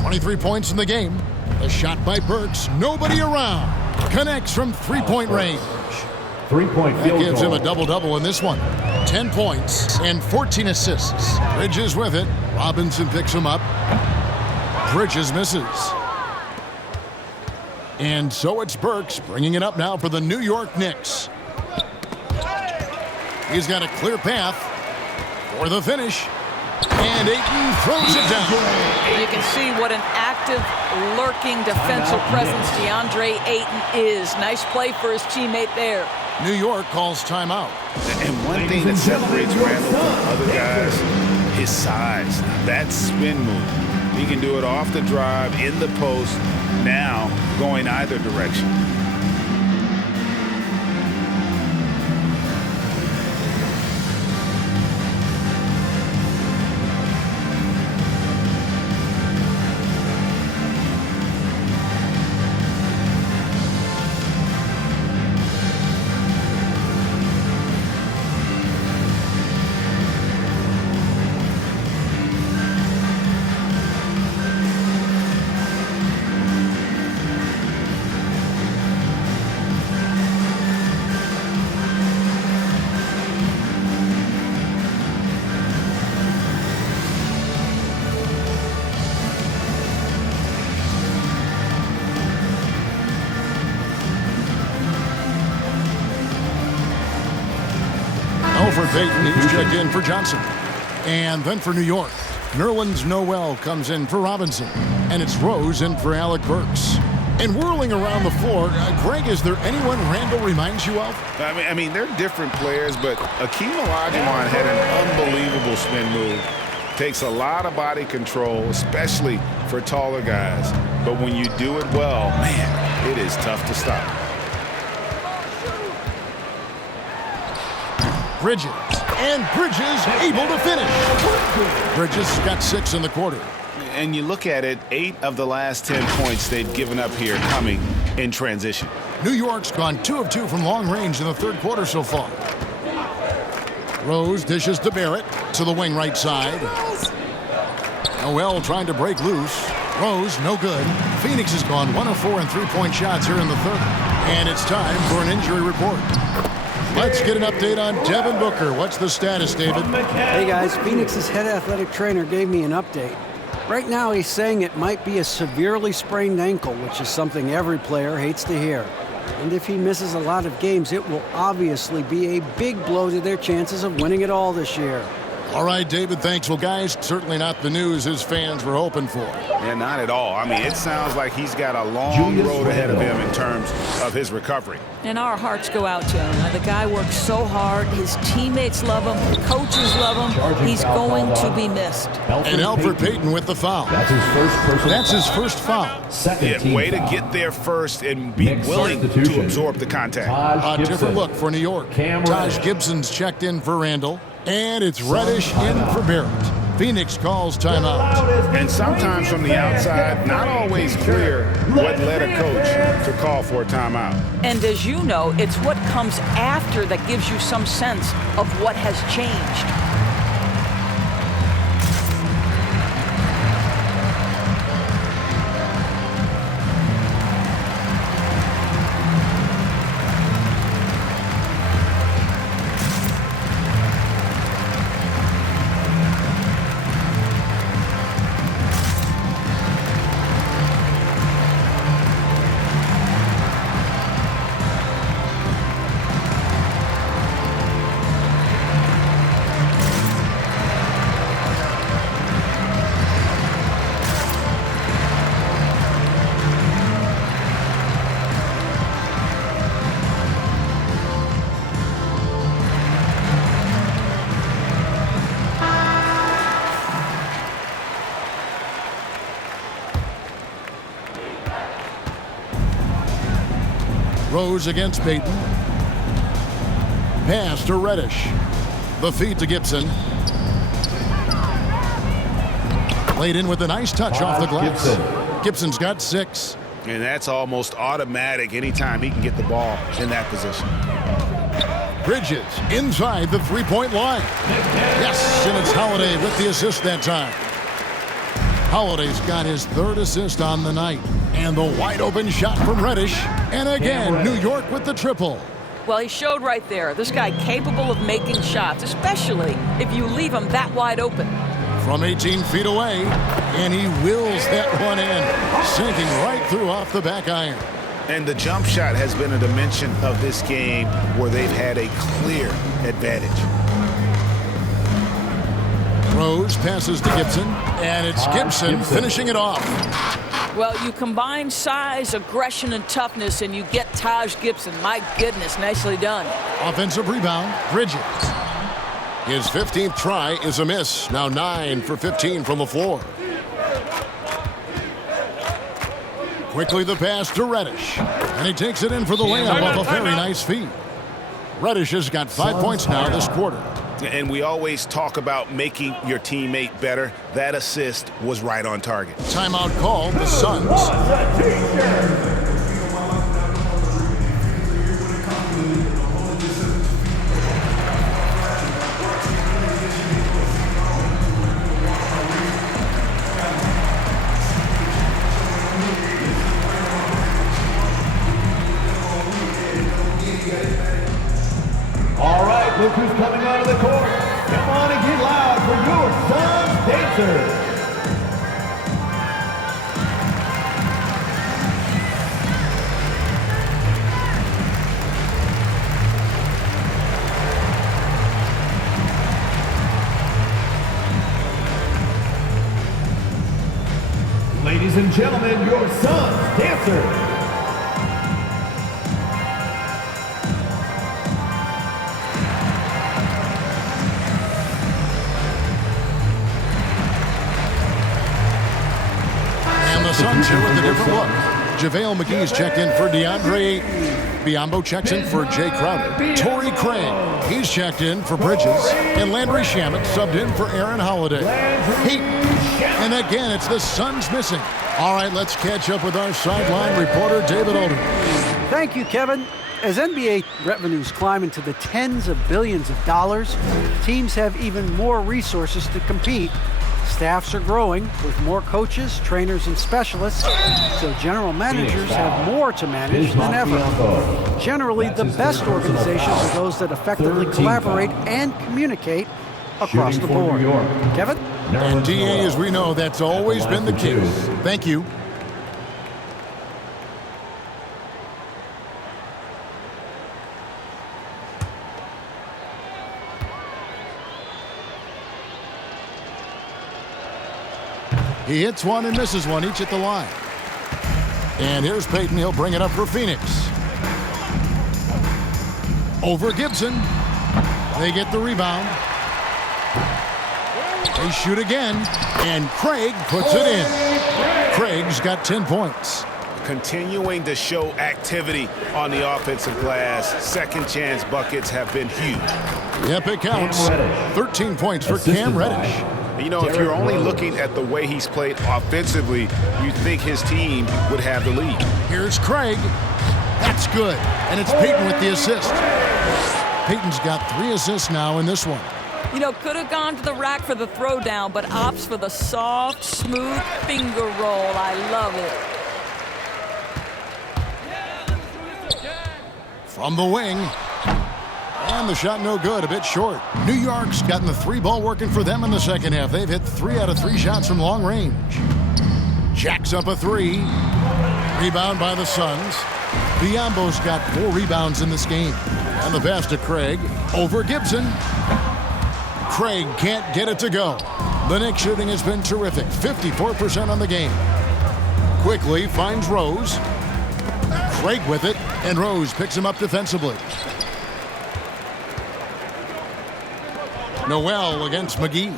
23 points in the game. A shot by Burks. Nobody around. Connects from three-point range. Three-point That field gives goal. him a double-double in this one. 10 points and 14 assists. Bridges with it. Robinson picks him up. Bridges misses. And so it's Burks bringing it up now for the New York Knicks. He's got a clear path for the finish. And Ayton throws it down. You can see what an active, lurking defensive presence Deandre Ayton is. Nice play for his teammate there. New York calls timeout. And one thing that separates Randle from other guys, his size. That spin move. He can do it off the drive, in the post, now going either direction. For Payton, he's checked in for Johnson. And then for New York, Nerlens Noel comes in for Robinson. And it's Rose in for Alec Burks. And whirling around the floor, Greg, is there anyone Randle reminds you of? I mean, they're different players, but Akeem Olajuwon had an unbelievable spin move. Takes a lot of body control, especially for taller guys. But when you do it well, man, it is tough to stop. Bridges. And Bridges able to finish. Bridges got 6 in the quarter. And you look at it, 8 of the last 10 points they've given up here coming in transition. New York's gone 2 of 2 from long range in the third quarter so far. Rose dishes to Barrett to the wing right side. Noel trying to break loose. Rose, no good. Phoenix has gone 1 of 4 in three-point shots here in the third. And it's time for an injury report. Let's get an update on Devin Booker. What's the status, David? Hey, guys. Phoenix's head athletic trainer gave me an update. Right now, he's saying it might be a severely sprained ankle, which is something every player hates to hear. And if he misses a lot of games, it will obviously be a big blow to their chances of winning it all this year. All right, David, thanks. Well, guys, certainly not the news his fans were hoping for. Yeah, not at all. I mean, it sounds like he's got a long road ahead of him in terms of his recovery. And our hearts go out to him. The guy works so hard. His teammates love him. The coaches love him. He's going to be missed. And Elfrid Payton with the foul. That's his first foul. Yeah, way to get there first and be willing to absorb the contact. A different look for New York. Taj Gibson's checked in for Randall. And it's Reddish in for Barrett. Phoenix calls timeout. And sometimes from the outside, not always clear what led a coach to call for a timeout. And as you know, it's what comes after that gives you some sense of what has changed. Rose against Payton. Pass to Reddish. The feed to Gibson. Laid in with a nice touch off the glass. Gibson's got 6. And that's almost automatic anytime he can get the ball in that position. Bridges inside the three-point line. Yes, and it's Holiday with the assist that time. Holiday's got his 3rd assist on the night. And the wide-open shot from Reddish. And again, New York with the triple. Well, he showed right there. This guy capable of making shots, especially if you leave him that wide open. From 18 feet away, and he wills that one in, sinking right through off the back iron. And the jump shot has been a dimension of this game where they've had a clear advantage. Rose passes to Gibson, and it's Gibson finishing it off. Well, you combine size, aggression, and toughness, and you get Taj Gibson. My goodness, nicely done. Offensive rebound, Bridges. His 15th try is a miss. Now 9 for 15 from the floor. Quickly the pass to Reddish. And he takes it in for the layup off a very nice feed. Reddish has got 5 points now this quarter. And we always talk about making your teammate better. That assist was right on target. Timeout called the Suns. All right, look who's coming onto the court. Come on and get loud for your Suns dancers. Ladies and gentlemen, your Suns dancers. Suns here with a different look. JaVale McGee's checked in for Deandre Ayton. Biombo checks in for Jay Crowder. Torrey Craig, he's checked in for Bridges. And Landry Shamet subbed in for Aaron Holiday. And again, it's the Suns missing. All right, let's catch up with our sideline reporter, David Alden. Thank you, Kevin. As NBA revenues climb into the tens of billions of dollars, teams have even more resources to compete. Staffs are growing with more coaches, trainers, and specialists, so general managers have more to manage than ever. Generally, the best organizations are those that effectively collaborate and communicate across the board. Kevin? And DA, as we know, that's always been the case. Thank you. He hits one and misses one, each at the line. And here's Payton. He'll bring it up for Phoenix. Over Gibson. They get the rebound. They shoot again, and Craig puts it in. Craig's got 10 points. Continuing to show activity on the offensive glass. Second chance buckets have been huge. Yep, it counts. 13 points for Cam Reddish. You know, if you're only looking at the way he's played offensively, you'd think his team would have the lead. Here's Craig. That's good. And it's Payton with the assist. Payton's got 3 assists now in this one. You know, could have gone to the rack for the throwdown, but opts for the soft, smooth finger roll. I love it. From the wing. And the shot no good, a bit short. New York's gotten the 3-ball working for them in the second half. They've hit 3 out of 3 shots from long range. Jacks up a 3. Rebound by the Suns. Biyombo's got 4 rebounds in this game. And the pass to Craig. Over Gibson. Craig can't get it to go. The Knicks shooting has been terrific. 54% on the game. Quickly finds Rose. Craig with it, and Rose picks him up defensively. Noel against McGee.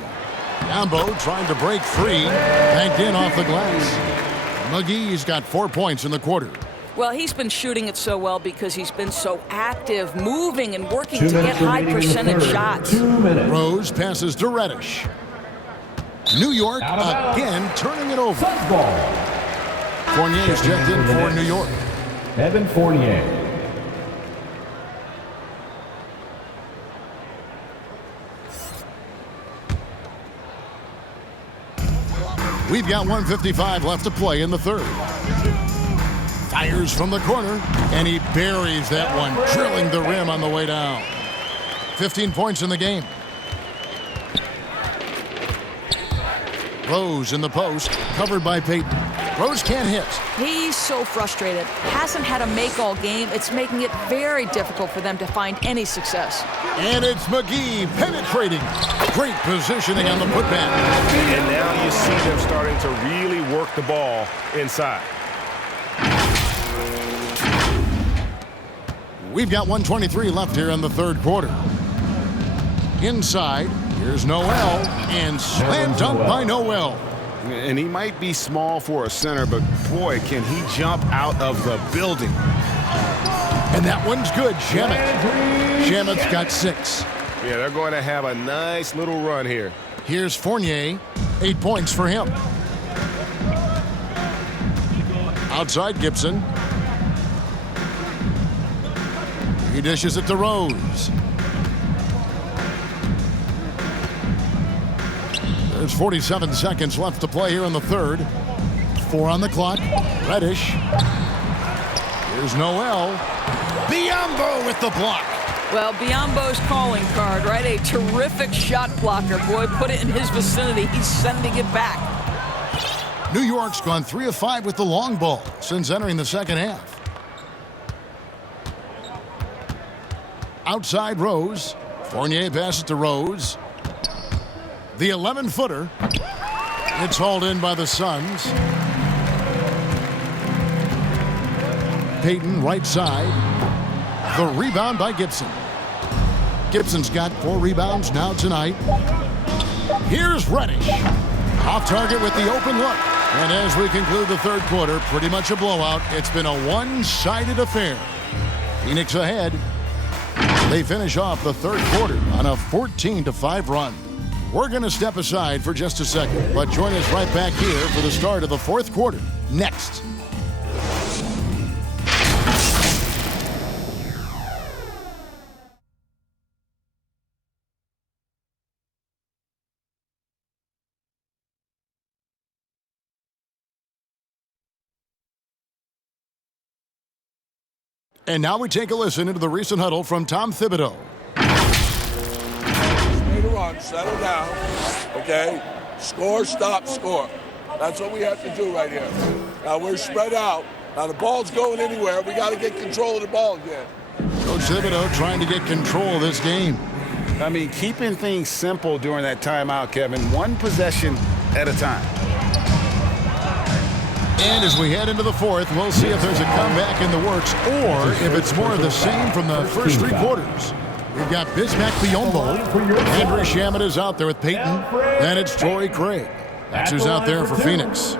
Biyombo trying to break free. Banked in off the glass. McGee's got 4 points in the quarter. Well, he's been shooting it so well because he's been so active, moving and working to get high percentage shots. Rose passes to Reddish. New York again turning it over. Fournier's checked in for New York. Evan Fournier. We've got 1:55 left to play in the third. Fires from the corner, and he buries that one, drilling the rim on the way down. 15 points in the game. Rose in the post, covered by Payton. Rose can't hit. He's so frustrated. Hasn't had a make all game. It's making it very difficult for them to find any success. And it's McGee penetrating. Great positioning on the putback. And now you see them starting to really work the ball inside. We've got 1:23 left here in the third quarter. Inside, here's Noel, and slam dunk by Noel. And he might be small for a center, but boy, can he jump out of the building. And that one's good, Shamet. Shamet's got 6. Yeah, they're going to have a nice little run here. Here's Fournier, 8 points for him. Outside Gibson. He dishes it to Rose. There's 47 seconds left to play here in the third. 4 on the clock. Reddish. Here's Noel. Biyombo with the block. Well, Biyombo's calling card, right? A terrific shot blocker. Boy, put it in his vicinity. He's sending it back. New York's gone 3 of 5 with the long ball since entering the second half. Outside Rose. Fournier passes to Rose. The 11-footer. It's hauled in by the Suns. Payton right side. The rebound by Gibson. Gibson's got 4 rebounds now tonight. Here's Reddish. Off target with the open look. And as we conclude the third quarter, pretty much a blowout. It's been a one-sided affair. Phoenix ahead. They finish off the third quarter on a 14-5 run. We're going to step aside for just a second, but join us right back here for the start of the fourth quarter next. And now we take a listen into the recent huddle from Tom Thibodeau. Made a run, settle down, okay? Score, stop, score. That's what we have to do right here. Now we're spread out. Now the ball's going anywhere. We got to get control of the ball again. Coach Thibodeau trying to get control of this game. I mean, keeping things simple during that timeout, Kevin. One possession at a time. And as we head into the fourth, we'll see if there's a comeback in the works or if it's more of the same from the first three quarters. We've got Bismack Biyombo. Andrew Shamet is out there with Peyton. And it's Torrey Craig. That's who's out there for Phoenix.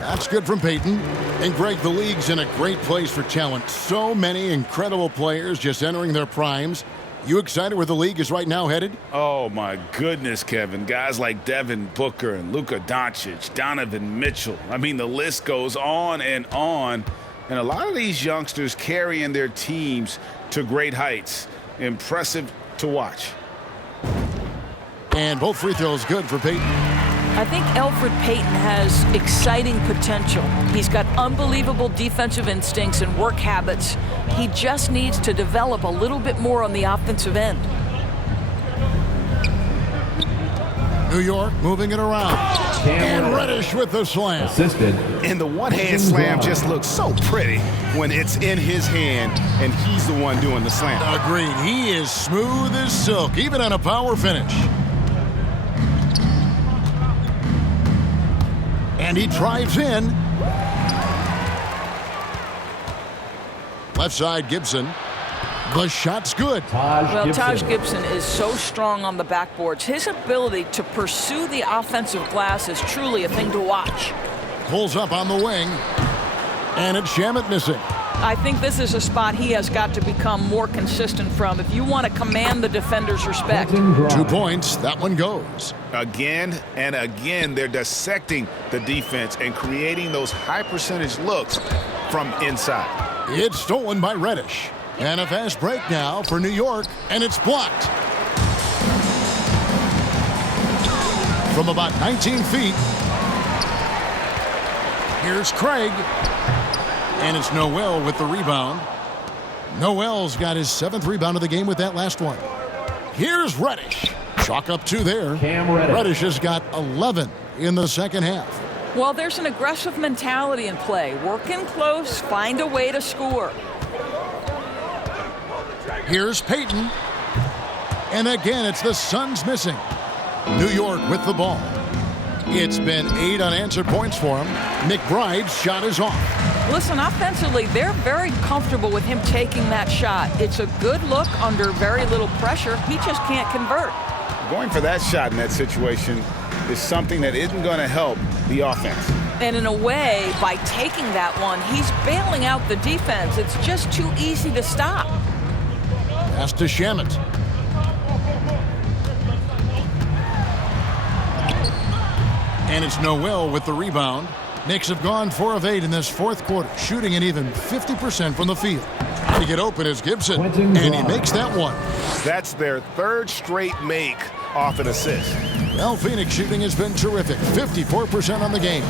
That's good from Peyton. And Greg, the league's in a great place for talent. So many incredible players just entering their primes. You excited where the league is right now headed? Oh, my goodness, Kevin. Guys like Devin Booker and Luka Doncic, Donovan Mitchell. I mean, the list goes on. And a lot of these youngsters carrying their teams to great heights. Impressive to watch. And both free throws good for Peyton. I think Elfrid Payton has exciting potential. He's got unbelievable defensive instincts and work habits. He just needs to develop a little bit more on the offensive end. New York moving it around. And Reddish with the slam. Assisted. And the one-hand slam just looks so pretty when it's in his hand and he's the one doing the slam. Agreed. He is smooth as silk, even on a power finish. And he drives in. Left side, Gibson. The shot's good. Taj Gibson is so strong on the backboards. His ability to pursue the offensive glass is truly a thing to watch. Pulls up on the wing. And it's Shamet missing. I think this is a spot he has got to become more consistent from if you want to command the defender's respect. 2 points. That one goes. Again and again, they're dissecting the defense and creating those high-percentage looks from inside. It's stolen by Reddish. And a fast break now for New York, and it's blocked. From about 19 feet, here's Craig. And it's Noel with the rebound. Noel's got his 7th rebound of the game with that last one. Here's Reddish. Chalk up 2 there. Reddish has got 11 in the second half. Well, there's an aggressive mentality in play. Work in close, find a way to score. Here's Peyton. And again, it's the Suns missing. New York with the ball. It's been 8 unanswered points for him. McBride's shot is off. Listen, offensively, they're very comfortable with him taking that shot. It's a good look under very little pressure. He just can't convert. Going for that shot in that situation is something that isn't going to help the offense. And in a way, by taking that one, he's bailing out the defense. It's just too easy to stop. Pass to Shamet. And it's Noel with the rebound. Knicks have gone 4 of 8 in this fourth quarter, shooting an even 50% from the field. To get open is Gibson, and he makes that one. That's their 3rd straight make off an assist. Well, Phoenix shooting has been terrific, 54% on the game.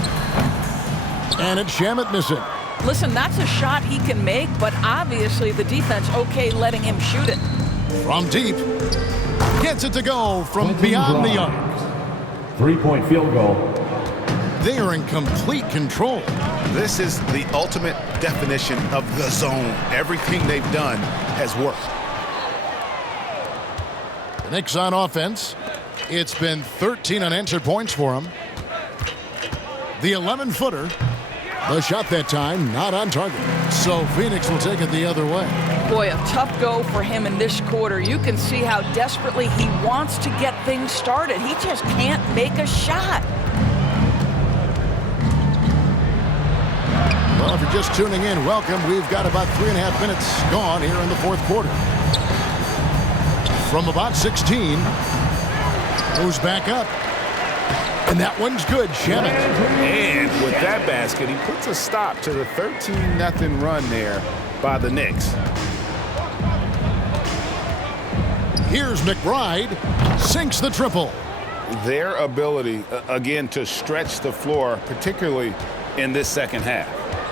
And it's Shamet missing. Listen, that's a shot he can make, but obviously the defense okay letting him shoot it. From deep, gets it to go from beyond the arc. 3-point field goal. They are in complete control. This is the ultimate definition of the zone. Everything they've done has worked. The Knicks on offense. It's been 13 unanswered points for them. The 11-footer. The shot that time not on target. So Phoenix will take it the other way. Boy, a tough go for him in this quarter. You can see how desperately he wants to get things started. He just can't make a shot. Well, if you're just tuning in, welcome. We've got about 3.5 minutes gone here in the fourth quarter. From about 16, goes back up. And that one's good, Shamet. And with that basket, he puts a stop to the 13-0 run there by the Knicks. Here's McBride, sinks the triple. Their ability, again, to stretch the floor, particularly in this second half.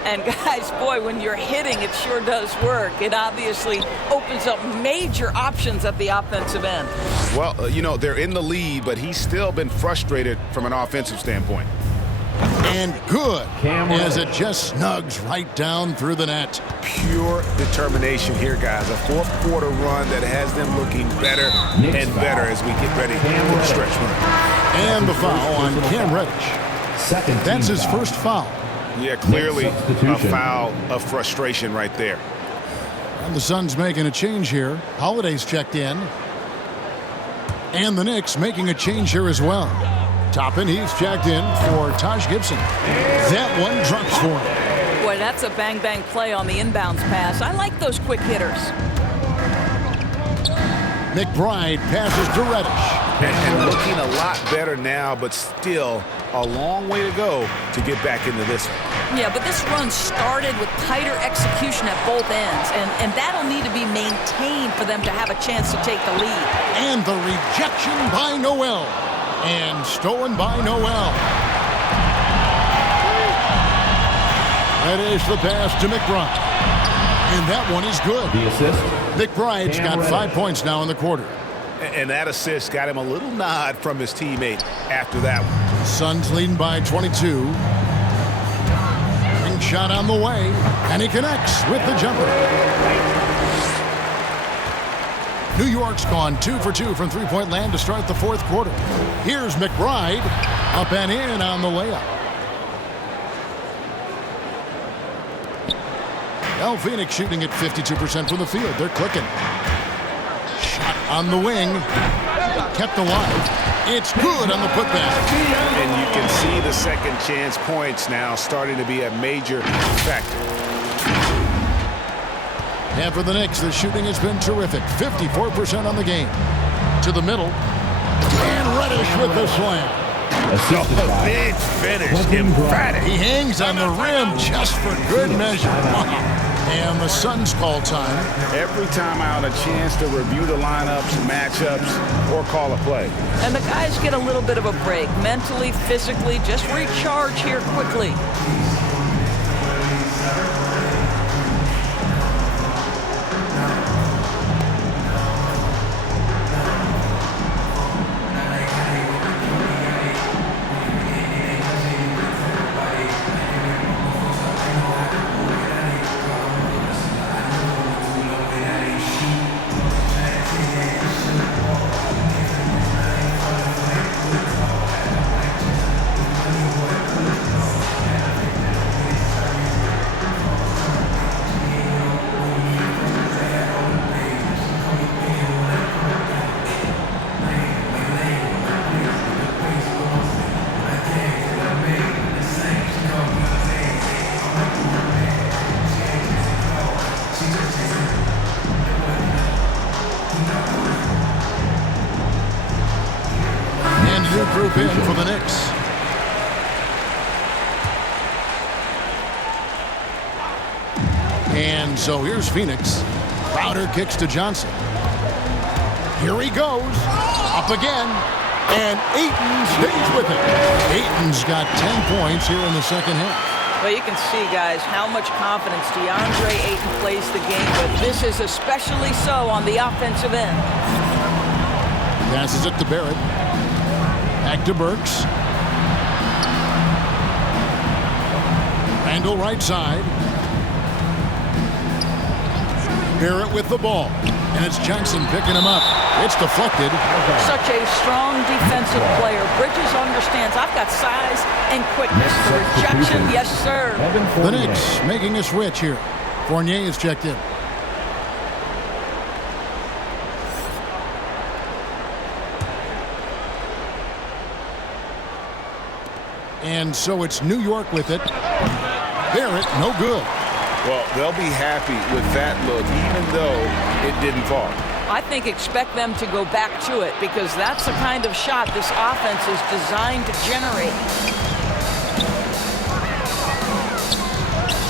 And guys, boy, when you're hitting, it sure does work. It obviously opens up major options at the offensive end. Well, you know, they're in the lead, but he's still been frustrated from an offensive standpoint. And good, as it just snugs right down through the net. Pure determination here, guys. A fourth quarter run that has them looking better and better as we get ready for the stretch run. And the foul on Cam Reddish. That's his first foul. Yeah, clearly a foul of frustration right there. And the Suns making a change here. Holiday's checked in. And the Knicks making a change here as well. Toppin, he's checked in for Taj Gibson. That one drops for him. Boy, that's a bang-bang play on the inbounds pass. I like those quick hitters. McBride passes to Reddish. And looking a lot better now, but still a long way to go to get back into this one. Yeah, but this run started with tighter execution at both ends, and that'll need to be maintained for them to have a chance to take the lead. And the rejection by Noel. And stolen by Noel. That is the pass to McBride. And that one is good. The assist. McBride's got 5 points now in the quarter. And that assist got him a little nod from his teammate after that one. Suns leading by 22. Ring shot on the way. And he connects with the jumper. New York's gone 2 for 2 from three-point land to start the fourth quarter. Here's McBride, up and in on the layup. Well, Phoenix shooting at 52% from the field. They're clicking. Shot on the wing. Kept alive. It's good on the putback. And you can see the second chance points now starting to be a major factor. And for the Knicks, the shooting has been terrific. 54% on the game. To the middle. And Reddish with the slam. Big finish. Emphatic. He hangs on the rim just for good measure. And the Suns call time. Every time out, a chance to review the lineups, matchups, or call a play. And the guys get a little bit of a break. Mentally, physically, just recharge here quickly. Group in for the Knicks. And so here's Phoenix. Crowder kicks to Johnson. Here he goes. Up again. And Ayton stays with it. Ayton's got 10 points here in the second half. Well, you can see, guys, how much confidence Deandre Ayton plays the game with. This is especially so on the offensive end. Passes it to Barrett. Back to Burks. Randall right side. Barrett with the ball. And it's Johnson picking him up. It's deflected. Such a strong defensive player. Bridges understands I've got size and quickness. The rejection, yes, sir. The Knicks making a switch here. Fournier is checked in. And so it's New York with it. Barrett, no good. Well, they'll be happy with that look, even though it didn't fall. I think expect them to go back to it because that's the kind of shot this offense is designed to generate.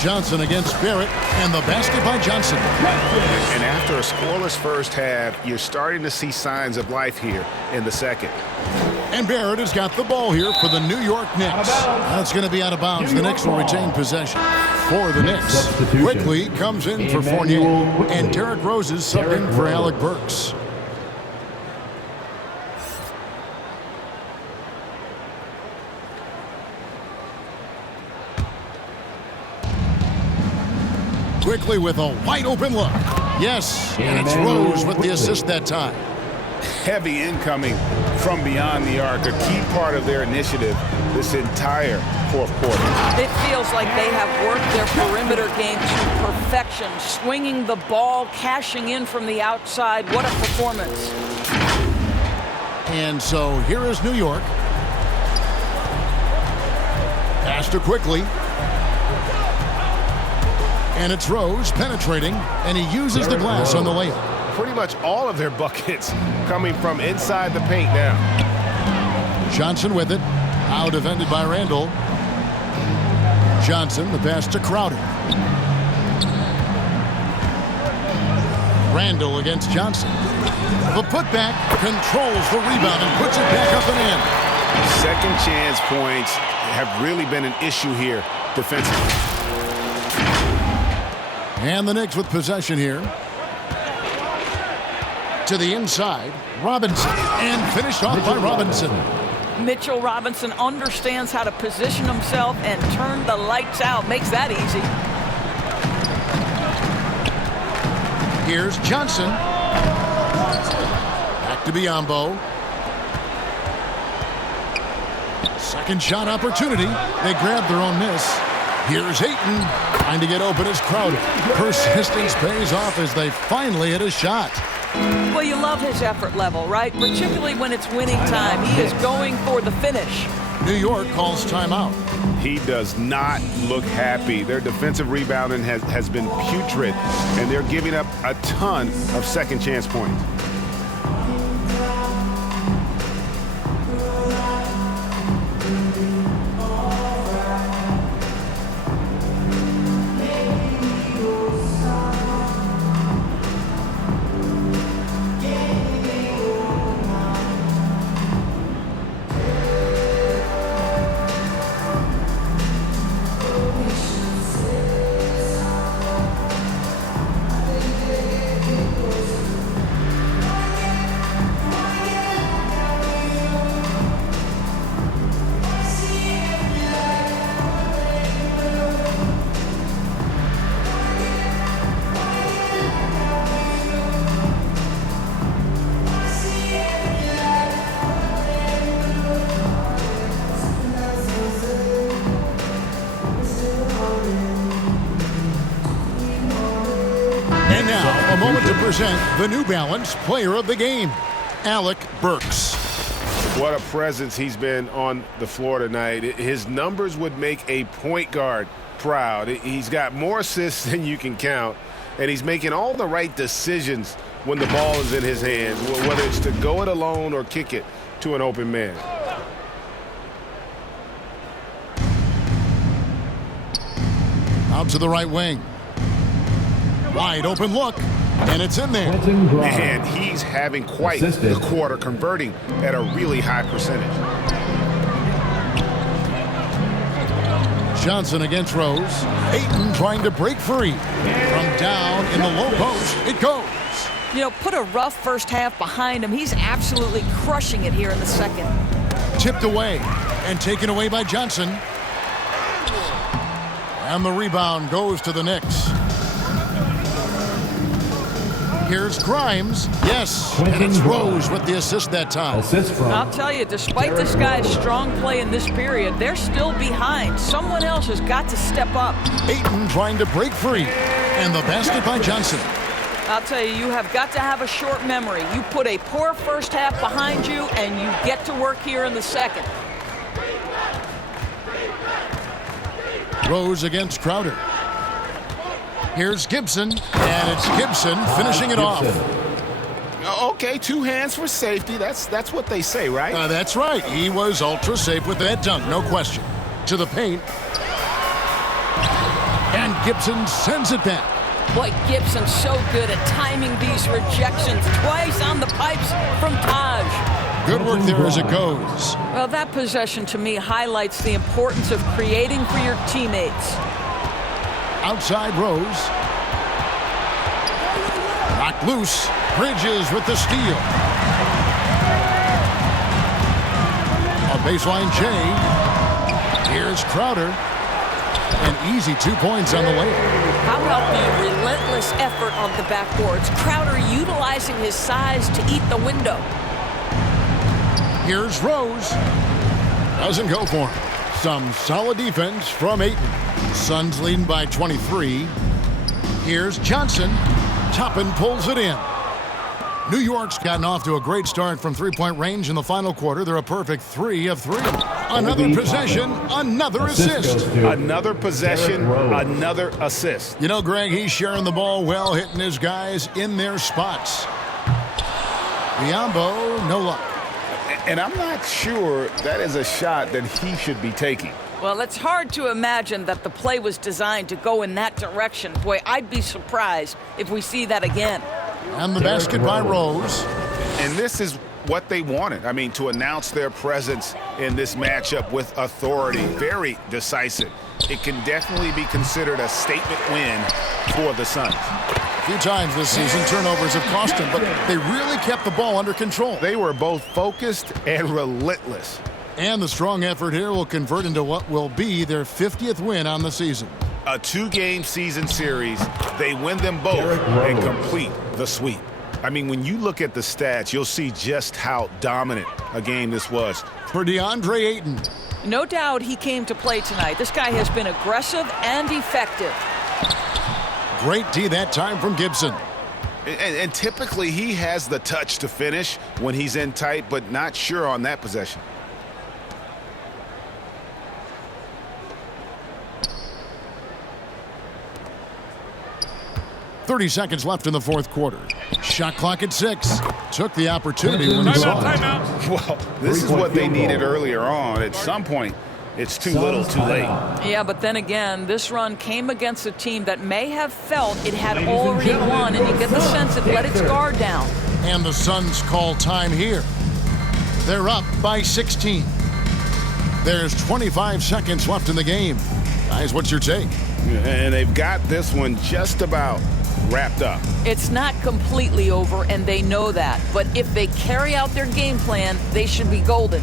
Johnson against Barrett, and the basket by Johnson. And after a scoreless first half, you're starting to see signs of life here in the second. And Barrett has got the ball here for the New York Knicks. That's going to be out of bounds. The Knicks will retain possession for the Knicks. Quickly comes in for Fournier. And Derrick Rose is subbed in for Alec Burks. Quickly with a wide open look. Yes, and it's Rose with the assist that time. Heavy incoming from beyond the arc, a key part of their initiative this entire fourth quarter. It feels like they have worked their perimeter game to perfection, swinging the ball, cashing in from the outside. What a performance. And so here is New York. Pass to Quickly. And it's Rose penetrating, and he uses the glass on the layup. Pretty much all of their buckets coming from inside the paint now. Johnson with it. Out defended by Randall. Johnson, the pass to Crowder. Randall against Johnson. The putback controls the rebound and puts it back up and in. Second chance points have really been an issue here defensively. And the Knicks with possession here. To the inside, Robinson, and finished off by Robinson. Mitchell Robinson understands how to position himself and turn the lights out. Makes that easy. Here's Johnson. Back to Biyombo. Second shot opportunity. They grab their own miss. Here's Ayton. Trying to get open as Crowder. Persistence pays off as they finally hit a shot. Well, you love his effort level, right? Particularly when it's winning time. He is going for the finish. New York calls timeout. He does not look happy. Their defensive rebounding has been putrid, and they're giving up a ton of second chance points. A moment to present the New Balance Player of the Game, Alec Burks. What a presence he's been on the floor tonight. His numbers would make a point guard proud. He's got more assists than you can count, and he's making all the right decisions when the ball is in his hands, whether it's to go it alone or kick it to an open man. Out to the right wing. Wide open look, and it's in there. Man, he's having quite the quarter, converting at a really high percentage. Johnson against Rose. Ayton trying to break free. From down in the low post, it goes. You know, put a rough first half behind him. He's absolutely crushing it here in the second. Tipped away and taken away by Johnson. And the rebound goes to the Knicks. Here's Grimes. Yes, and it's Rose with the assist that time. I'll tell you, despite this guy's strong play in this period, they're still behind. Someone else has got to step up. Ayton trying to break free. And the basket by Johnson. I'll tell you, you have got to have a short memory. You put a poor first half behind you, and you get to work here in the second. Rose against Crowder. Here's Gibson, and it's Gibson finishing it off. Okay, two hands for safety. That's what they say, right? That's right. He was ultra safe with that dunk, no question. To the paint. And Gibson sends it back. Boy, Gibson's so good at timing these rejections. Twice on the pipes from Taj. Good work there as it goes. Well, that possession to me highlights the importance of creating for your teammates. Outside Rose. Knocked loose. Bridges with the steal. A baseline J. Here's Crowder. An easy 2 points on the way. How about the relentless effort on the backboards? Crowder utilizing his size to eat the window. Here's Rose. Doesn't go for him. Some solid defense from Ayton. Suns leading by 23. Here's Johnson. Toppin pulls it in. New York's gotten off to a great start from three-point range in the final quarter. They're a perfect 3 of 3. Another possession, another assist. Another possession, another assist. You know, Greg, he's sharing the ball well, hitting his guys in their spots. Biombo, no luck. And I'm not sure that is a shot that he should be taking. Well, it's hard to imagine that the play was designed to go in that direction. Boy, I'd be surprised if we see that again. And the basket by Rose. And this is what they wanted. I mean, to announce their presence in this matchup with authority. Very decisive. It can definitely be considered a statement win for the Suns. A few times this season, turnovers have cost them, but they really kept the ball under control. They were both focused and relentless. And the strong effort here will convert into what will be their 50th win on the season. A 2-game season series, they win them both and complete the sweep. I mean, when you look at the stats, you'll see just how dominant a game this was. For Deandre Ayton. No doubt he came to play tonight. This guy has been aggressive and effective. Great D that time from Gibson. And typically he has the touch to finish when he's in tight, but not sure on that possession. .30 seconds left in the fourth quarter. Shot clock at 6. Took the opportunity when he saw it. Well, this is what they needed earlier on. At some point, it's too little, too late. Yeah, but then again, this run came against a team that may have felt it had already won, and you get the sense it let its guard down. And the Suns call time here. They're up by 16. There's 25 seconds left in the game. Guys, what's your take? And they've got this one just about wrapped up. It's not completely over, and they know that. But if they carry out their game plan, they should be golden.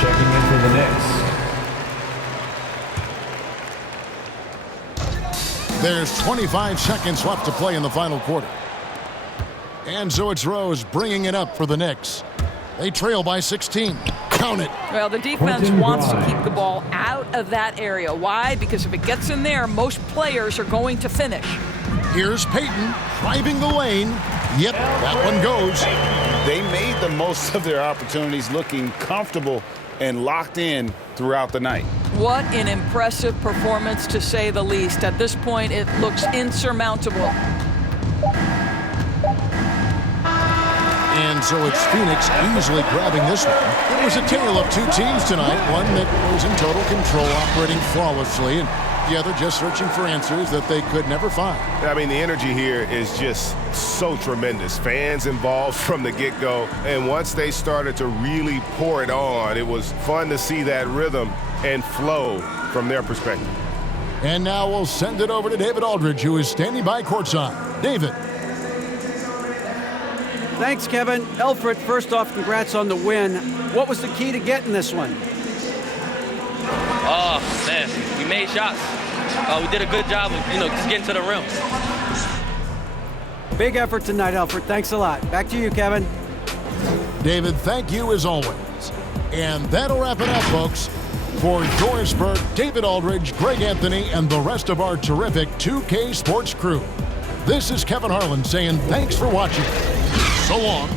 Checking in for the Knicks. There's 25 seconds left to play in the final quarter. And so it's Rose bringing it up for the Knicks. They trail by 16. Count it. Well, the defense wants to keep the ball out of that area. Why? Because if it gets in there, most players are going to finish. Here's Payton driving the lane. Yep, that one goes. They made the most of their opportunities, looking comfortable and locked in throughout the night. What an impressive performance, to say the least. At this point, it looks insurmountable. And so it's Phoenix easily grabbing this one. It was a tale of two teams tonight, one that was in total control, operating flawlessly, and the other just searching for answers that they could never find. I mean, the energy here is just so tremendous. Fans involved from the get-go, and once they started to really pour it on, it was fun to see that rhythm and flow from their perspective. And now we'll send it over to David Aldridge, who is standing by courtside. David. Thanks, Kevin. Elfrid, first off, congrats on the win. What was the key to getting this one? Oh, man, we made shots. We did a good job of, just getting to the rim. Big effort tonight, Elfrid. Thanks a lot. Back to you, Kevin. David, thank you as always. And that'll wrap it up, folks. For Doris Burke, David Aldridge, Greg Anthony, and the rest of our terrific 2K Sports crew, this is Kevin Harlan saying thanks for watching. So long.